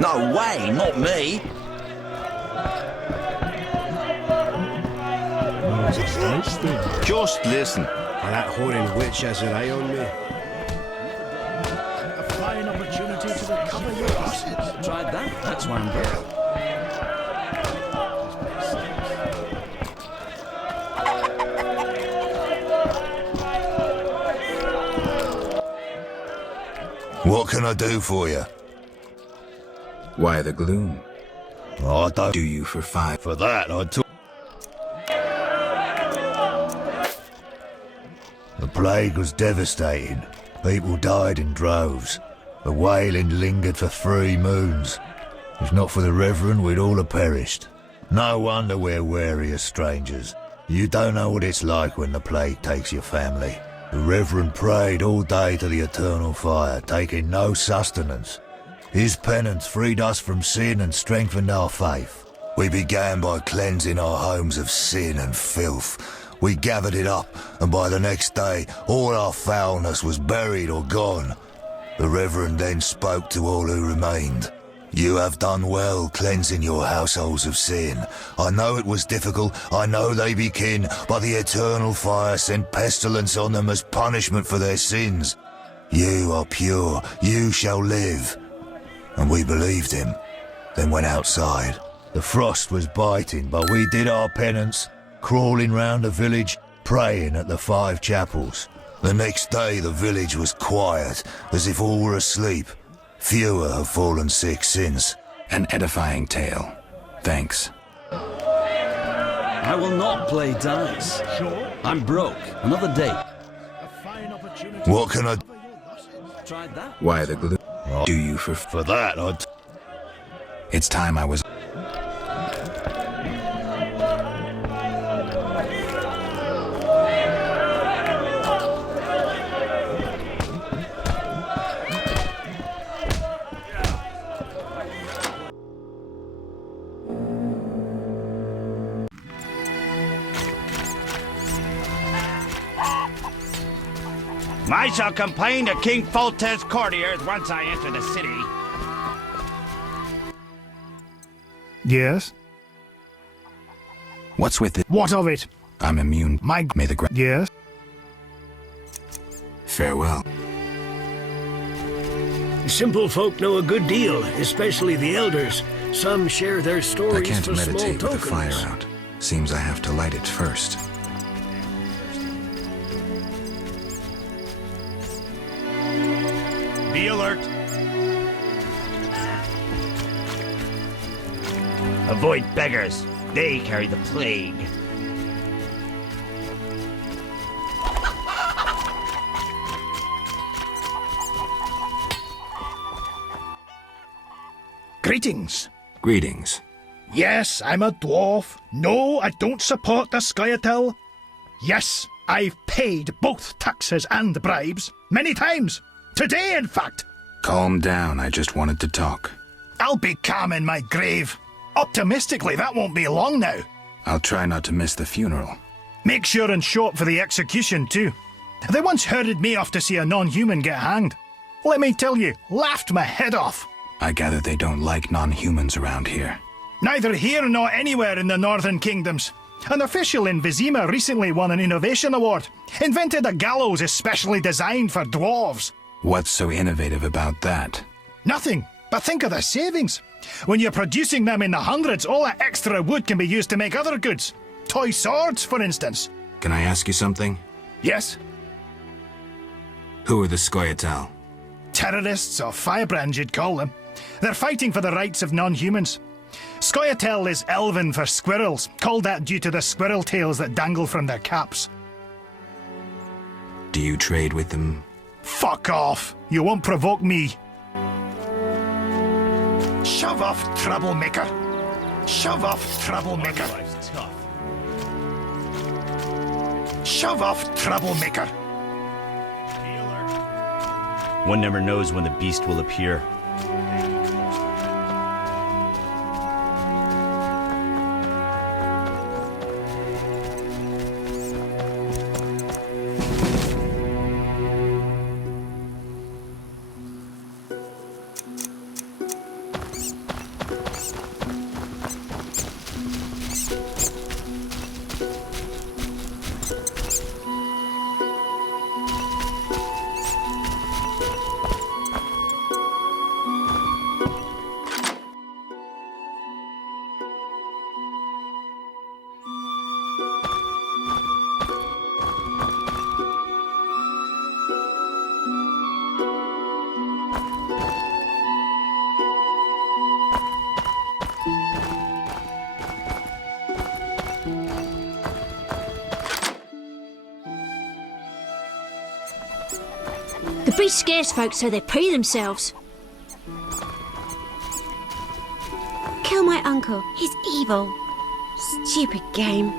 No way, not me. Just listen. That whoring witch has her eye on me. A fine opportunity to recover your losses. Tried that. That's why I'm here. What can I do for you? Why the gloom? I don't do you for 5. For that, I'd talk. The plague was devastating. People died in droves. The wailing lingered for 3 moons. If not for the Reverend, we'd all have perished. No wonder we're wary of strangers. You don't know what it's like when the plague takes your family. The Reverend prayed all day to the eternal fire, taking no sustenance. His penance freed us from sin and strengthened our faith. We began by cleansing our homes of sin and filth. We gathered it up, and by the next day, all our foulness was buried or gone. The Reverend then spoke to all who remained. You have done well cleansing your households of sin. I know it was difficult, I know they be kin, but the eternal fire sent pestilence on them as punishment for their sins. You are pure, you shall live. And we believed him, then went outside. The frost was biting, but we did our penance, crawling round the village, praying at the 5 chapels. The next day the village was quiet, as if all were asleep. Fewer have fallen sick since. An edifying tale. Thanks. I will not play dice. Sure. I'm broke. Another day. A fine opportunity. What can I... Tried that. Why the gloom? Do you for... For that, I'd... It's time I was... I shall complain to King Foltez's courtiers once I enter the city. Yes? What's with it? What of it? I'm immune. May the Yes? Farewell. Simple folk know a good deal, especially the elders. Some share their I stories can't for small meditate with tokens. the fire out. Seems I have to light it first. Be alert. Avoid beggars. They carry the plague. Greetings. Greetings. Yes, I'm a dwarf. No, I don't support the Scoia'tael. Yes, I've paid both taxes and bribes. Many times. Today, in fact. Calm down, I just wanted to talk. I'll be calm in my grave. Optimistically, that won't be long now. I'll try not to miss the funeral. Make sure and show up for the execution, too. They once herded me off to see a non-human get hanged. Let me tell you, laughed my head off. I gather they don't like non-humans around here. Neither here nor anywhere in the Northern Kingdoms. An official in Vizima recently won an innovation award. Invented a gallows especially designed for dwarves. What's so innovative about that? Nothing, but think of the savings. When you're producing them in the hundreds, all that extra wood can be used to make other goods. Toy swords, for instance. Can I ask you something? Yes? Who are the Scoia'tael? Terrorists, or firebrands you'd call them. They're fighting for the rights of non-humans. Scoia'tael is Elven for squirrels, called that due to the squirrel tails that dangle from their caps. Do you trade with them? Fuck off! You won't provoke me. Shove off, troublemaker. Shove off, troublemaker. Life's tough. Shove off, troublemaker. One never knows when the beast will appear. The beast scares folks so they pee themselves. Kill my uncle. He's evil. Stupid game.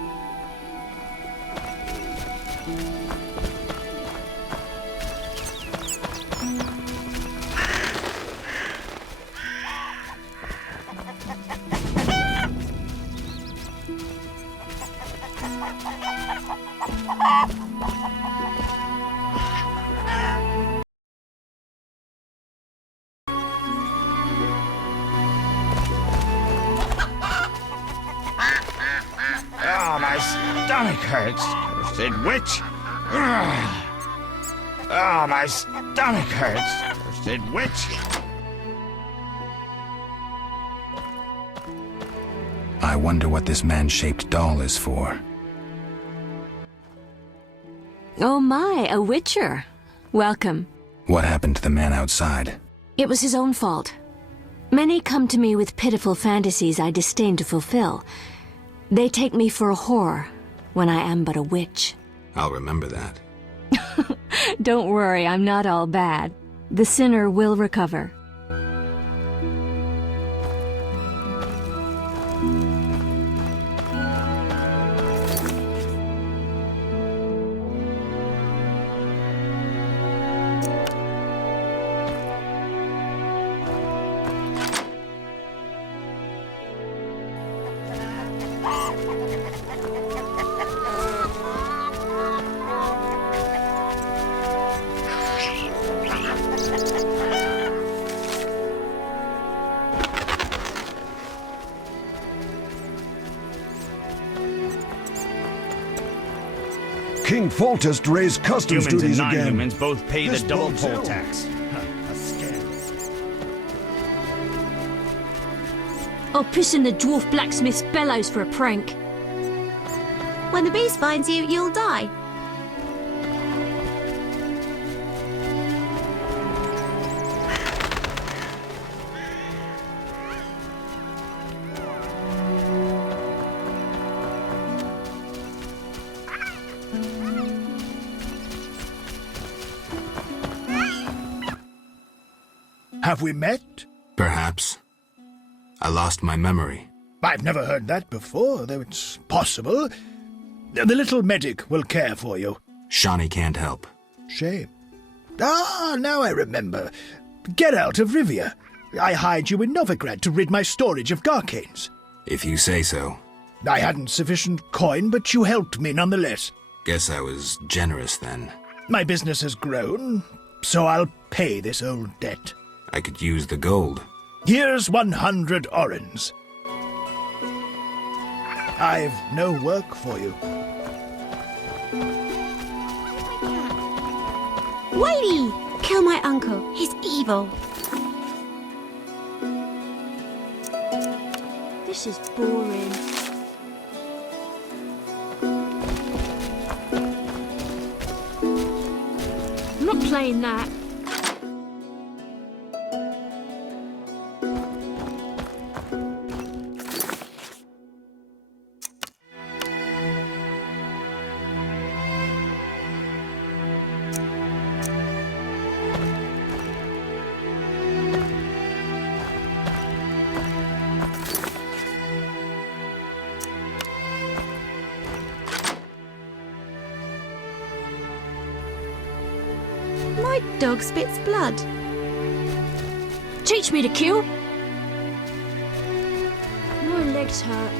Oh, my stomach hurts. Cursed witch. Ugh. Oh, my stomach hurts. Cursed witch. I wonder what this man-shaped doll is for. Oh my, a witcher. Welcome. What happened to the man outside? It was his own fault. Many come to me with pitiful fantasies I disdain to fulfill. They take me for a whore, when I am but a witch. I'll remember that. Don't worry, I'm not all bad. The sinner will recover. King Foltest raised customs Humans duties and again. non-humans both pay This the double bodes poll ill. tax. A scam. I'll piss in the dwarf blacksmith's bellows for a prank. When the beast finds you, you'll die. Have we met? Perhaps. I lost my memory. I've never heard that before, though it's possible. The little medic will care for you. Shawnee can't help. Shame. Ah, now I remember. Geralt of Rivia. I hired you in Novigrad to rid my storage of Garcanes. If you say so. I hadn't sufficient coin, but you helped me nonetheless. Guess I was generous then. My business has grown, so I'll pay this old debt. I could use the gold. Here's 100 orens. I've no work for you. Whitey! Kill my uncle. He's evil. This is boring. I'm not playing that. My dog spits blood. Teach me to kill. My legs hurt.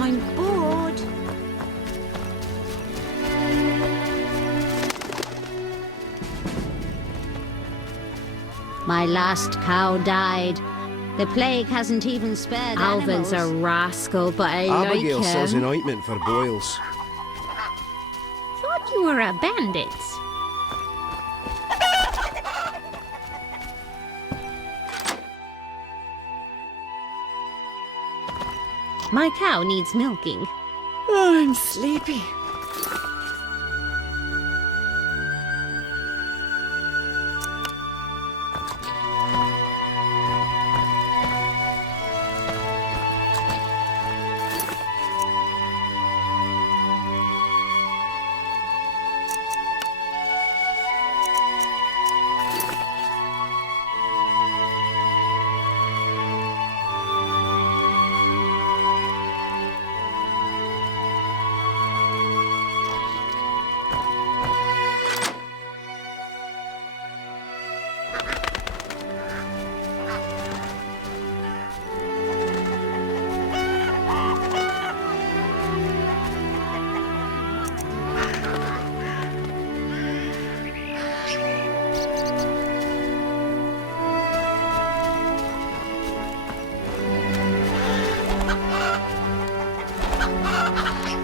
I'm bored. My last cow died. The plague hasn't even spared Alvin's animals. a rascal, but I Abigail like sells an him. ointment for boils. Thought you were a bandit. My cow needs milking. Oh, I'm sleepy.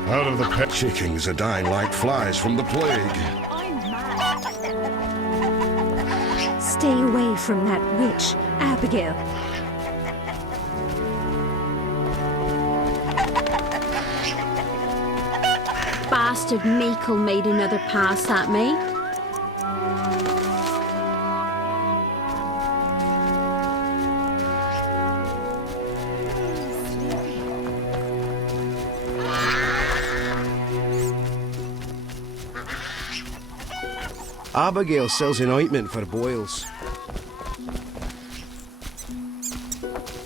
Out of the pet chickens are dying like flies from the plague. Stay away from that witch, Abigail. Bastard Meikle made another pass at me. Abigail sells an ointment for boils.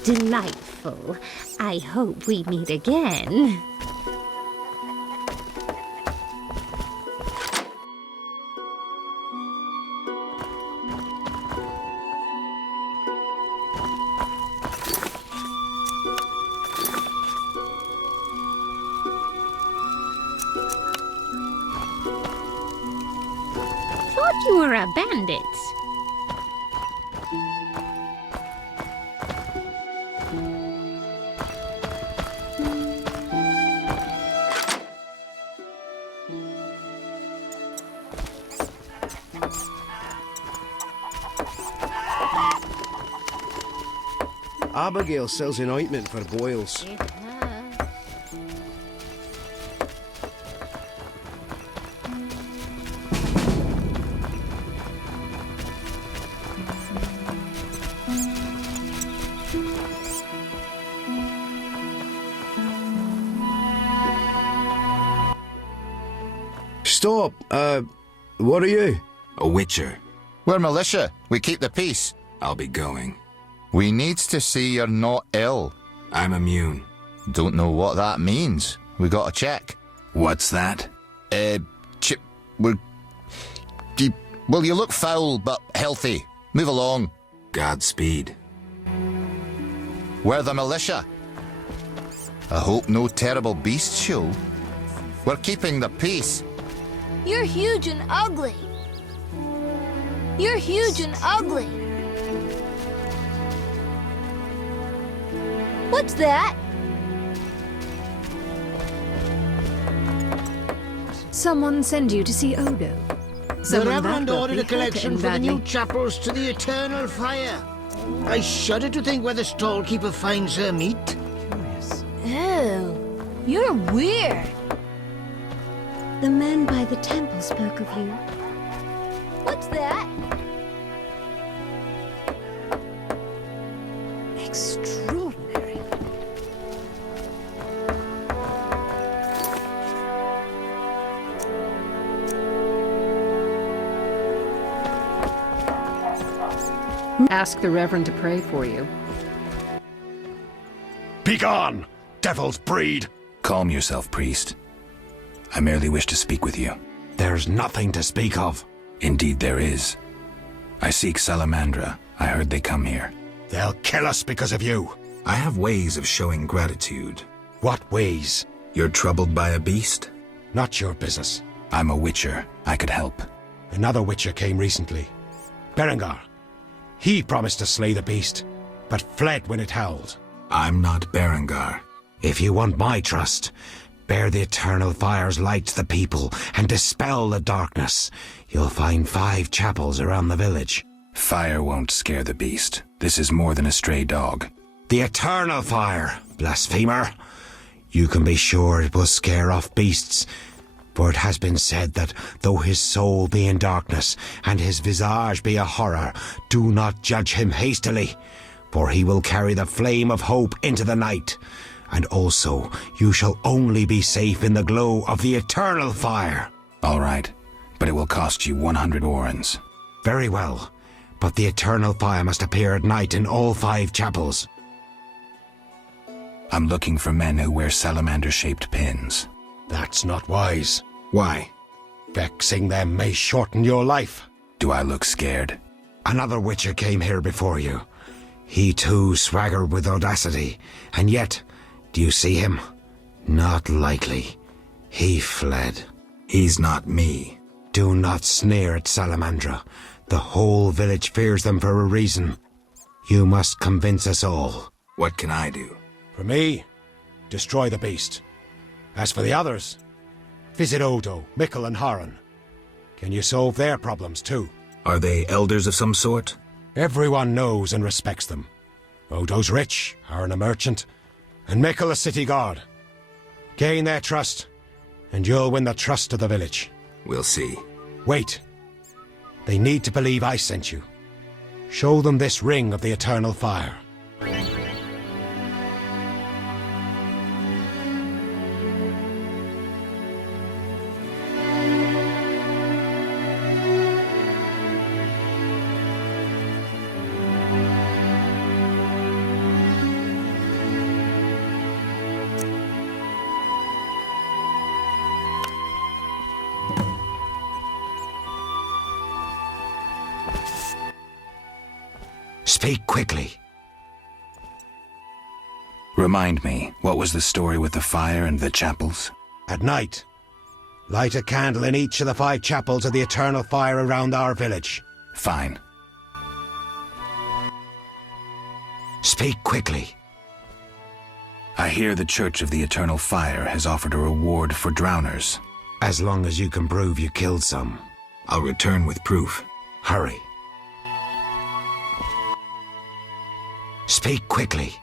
Delightful. I hope we meet again. Thought you were a bandit. Abigail sells an ointment for boils. Stop! What are you? A witcher. We're militia. We keep the peace. I'll be going. We needs to see you're not ill. I'm immune. Don't know what that means. We gotta check. What's that? Well, you look foul, but healthy. Move along. Godspeed. We're the militia. I hope no terrible beasts show. We're keeping the peace. You're huge and ugly. You're huge and ugly. What's that? Someone send you to see Odo. The Reverend ordered a collection for the new chapels to the eternal fire. I shudder to think where the stall-keeper finds her meat. Ew, you're weird. The men by the temple spoke of you. What's that? Extraordinary. Ask the Reverend to pray for you. Begone, devil's breed! Calm yourself, priest. I merely wish to speak with you. There's nothing to speak of. Indeed there is. I seek Salamandra. I heard they come here. They'll kill us because of you. I have ways of showing gratitude. What ways? You're troubled by a beast? Not your business. I'm a witcher. I could help. Another witcher came recently. Berengar. He promised to slay the beast, but fled when it howled. I'm not Berengar. If you want my trust, bear the eternal fire's light to the people and dispel the darkness. You'll find 5 chapels around the village. Fire won't scare the beast. This is more than a stray dog. The eternal fire, blasphemer. You can be sure it will scare off beasts, for it has been said that though his soul be in darkness and his visage be a horror, do not judge him hastily, for he will carry the flame of hope into the night. And also, you shall only be safe in the glow of the eternal fire. All right, but it will cost you 100 orens. Very well, but the eternal fire must appear at night in all 5 chapels. I'm looking for men who wear salamander-shaped pins. That's not wise. Why? Vexing them may shorten your life. Do I look scared? Another witcher came here before you. He too swaggered with audacity, and yet, do you see him? Not likely. He fled. He's not me. Do not sneer at Salamandra. The whole village fears them for a reason. You must convince us all. What can I do? For me, destroy the beast. As for the others, visit Odo, Mikkel and Haran. Can you solve their problems too? Are they elders of some sort? Everyone knows and respects them. Odo's rich, Haran a merchant, and Mikkel a city guard. Gain their trust, and you'll win the trust of the village. We'll see. Wait. They need to believe I sent you. Show them this ring of the eternal fire. Speak quickly. Remind me, what was the story with the fire and the chapels? At night, light a candle in each of the 5 chapels of the eternal fire around our village. Fine. Speak quickly. I hear the Church of the Eternal Fire has offered a reward for drowners. As long as you can prove you killed some. I'll return with proof. Hurry. Speak quickly.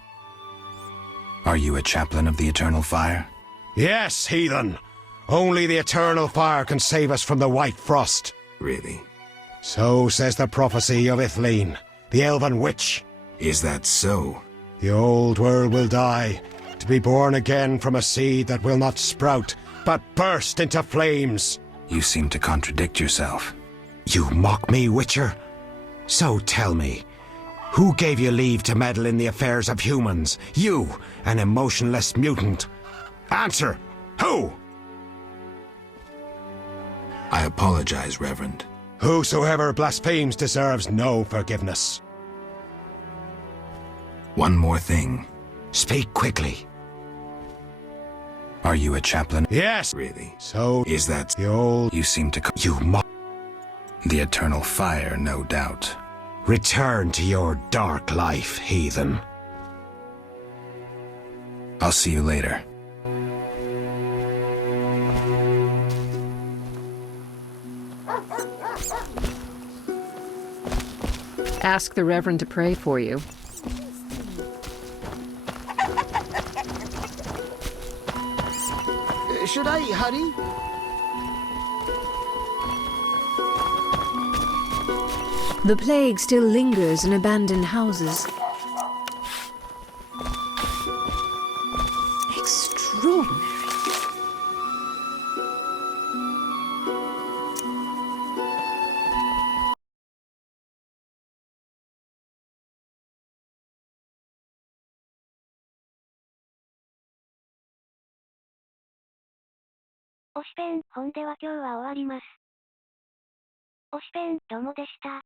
Are you a chaplain of the Eternal Fire? Yes, heathen. Only the Eternal Fire can save us from the White Frost. Really? So says the prophecy of Ithleen, the elven witch. Is that so? The old world will die, to be born again from a seed that will not sprout, but burst into flames. You seem to contradict yourself. You mock me, Witcher? So tell me, who gave you leave to meddle in the affairs of humans? You, an emotionless mutant. Answer! Who? I apologize, Reverend. Whosoever blasphemes deserves no forgiveness. One more thing. Speak quickly. Are you a chaplain? Yes. Really? So is that the old... You seem to... You mock... The Eternal Fire, no doubt. Return to your dark life, heathen. I'll see you later. Ask the Reverend to pray for you. Should I hurry? The plague still lingers in abandoned houses. Extraordinary.推しペン、本では今日は終わります。推しペン、どもでした。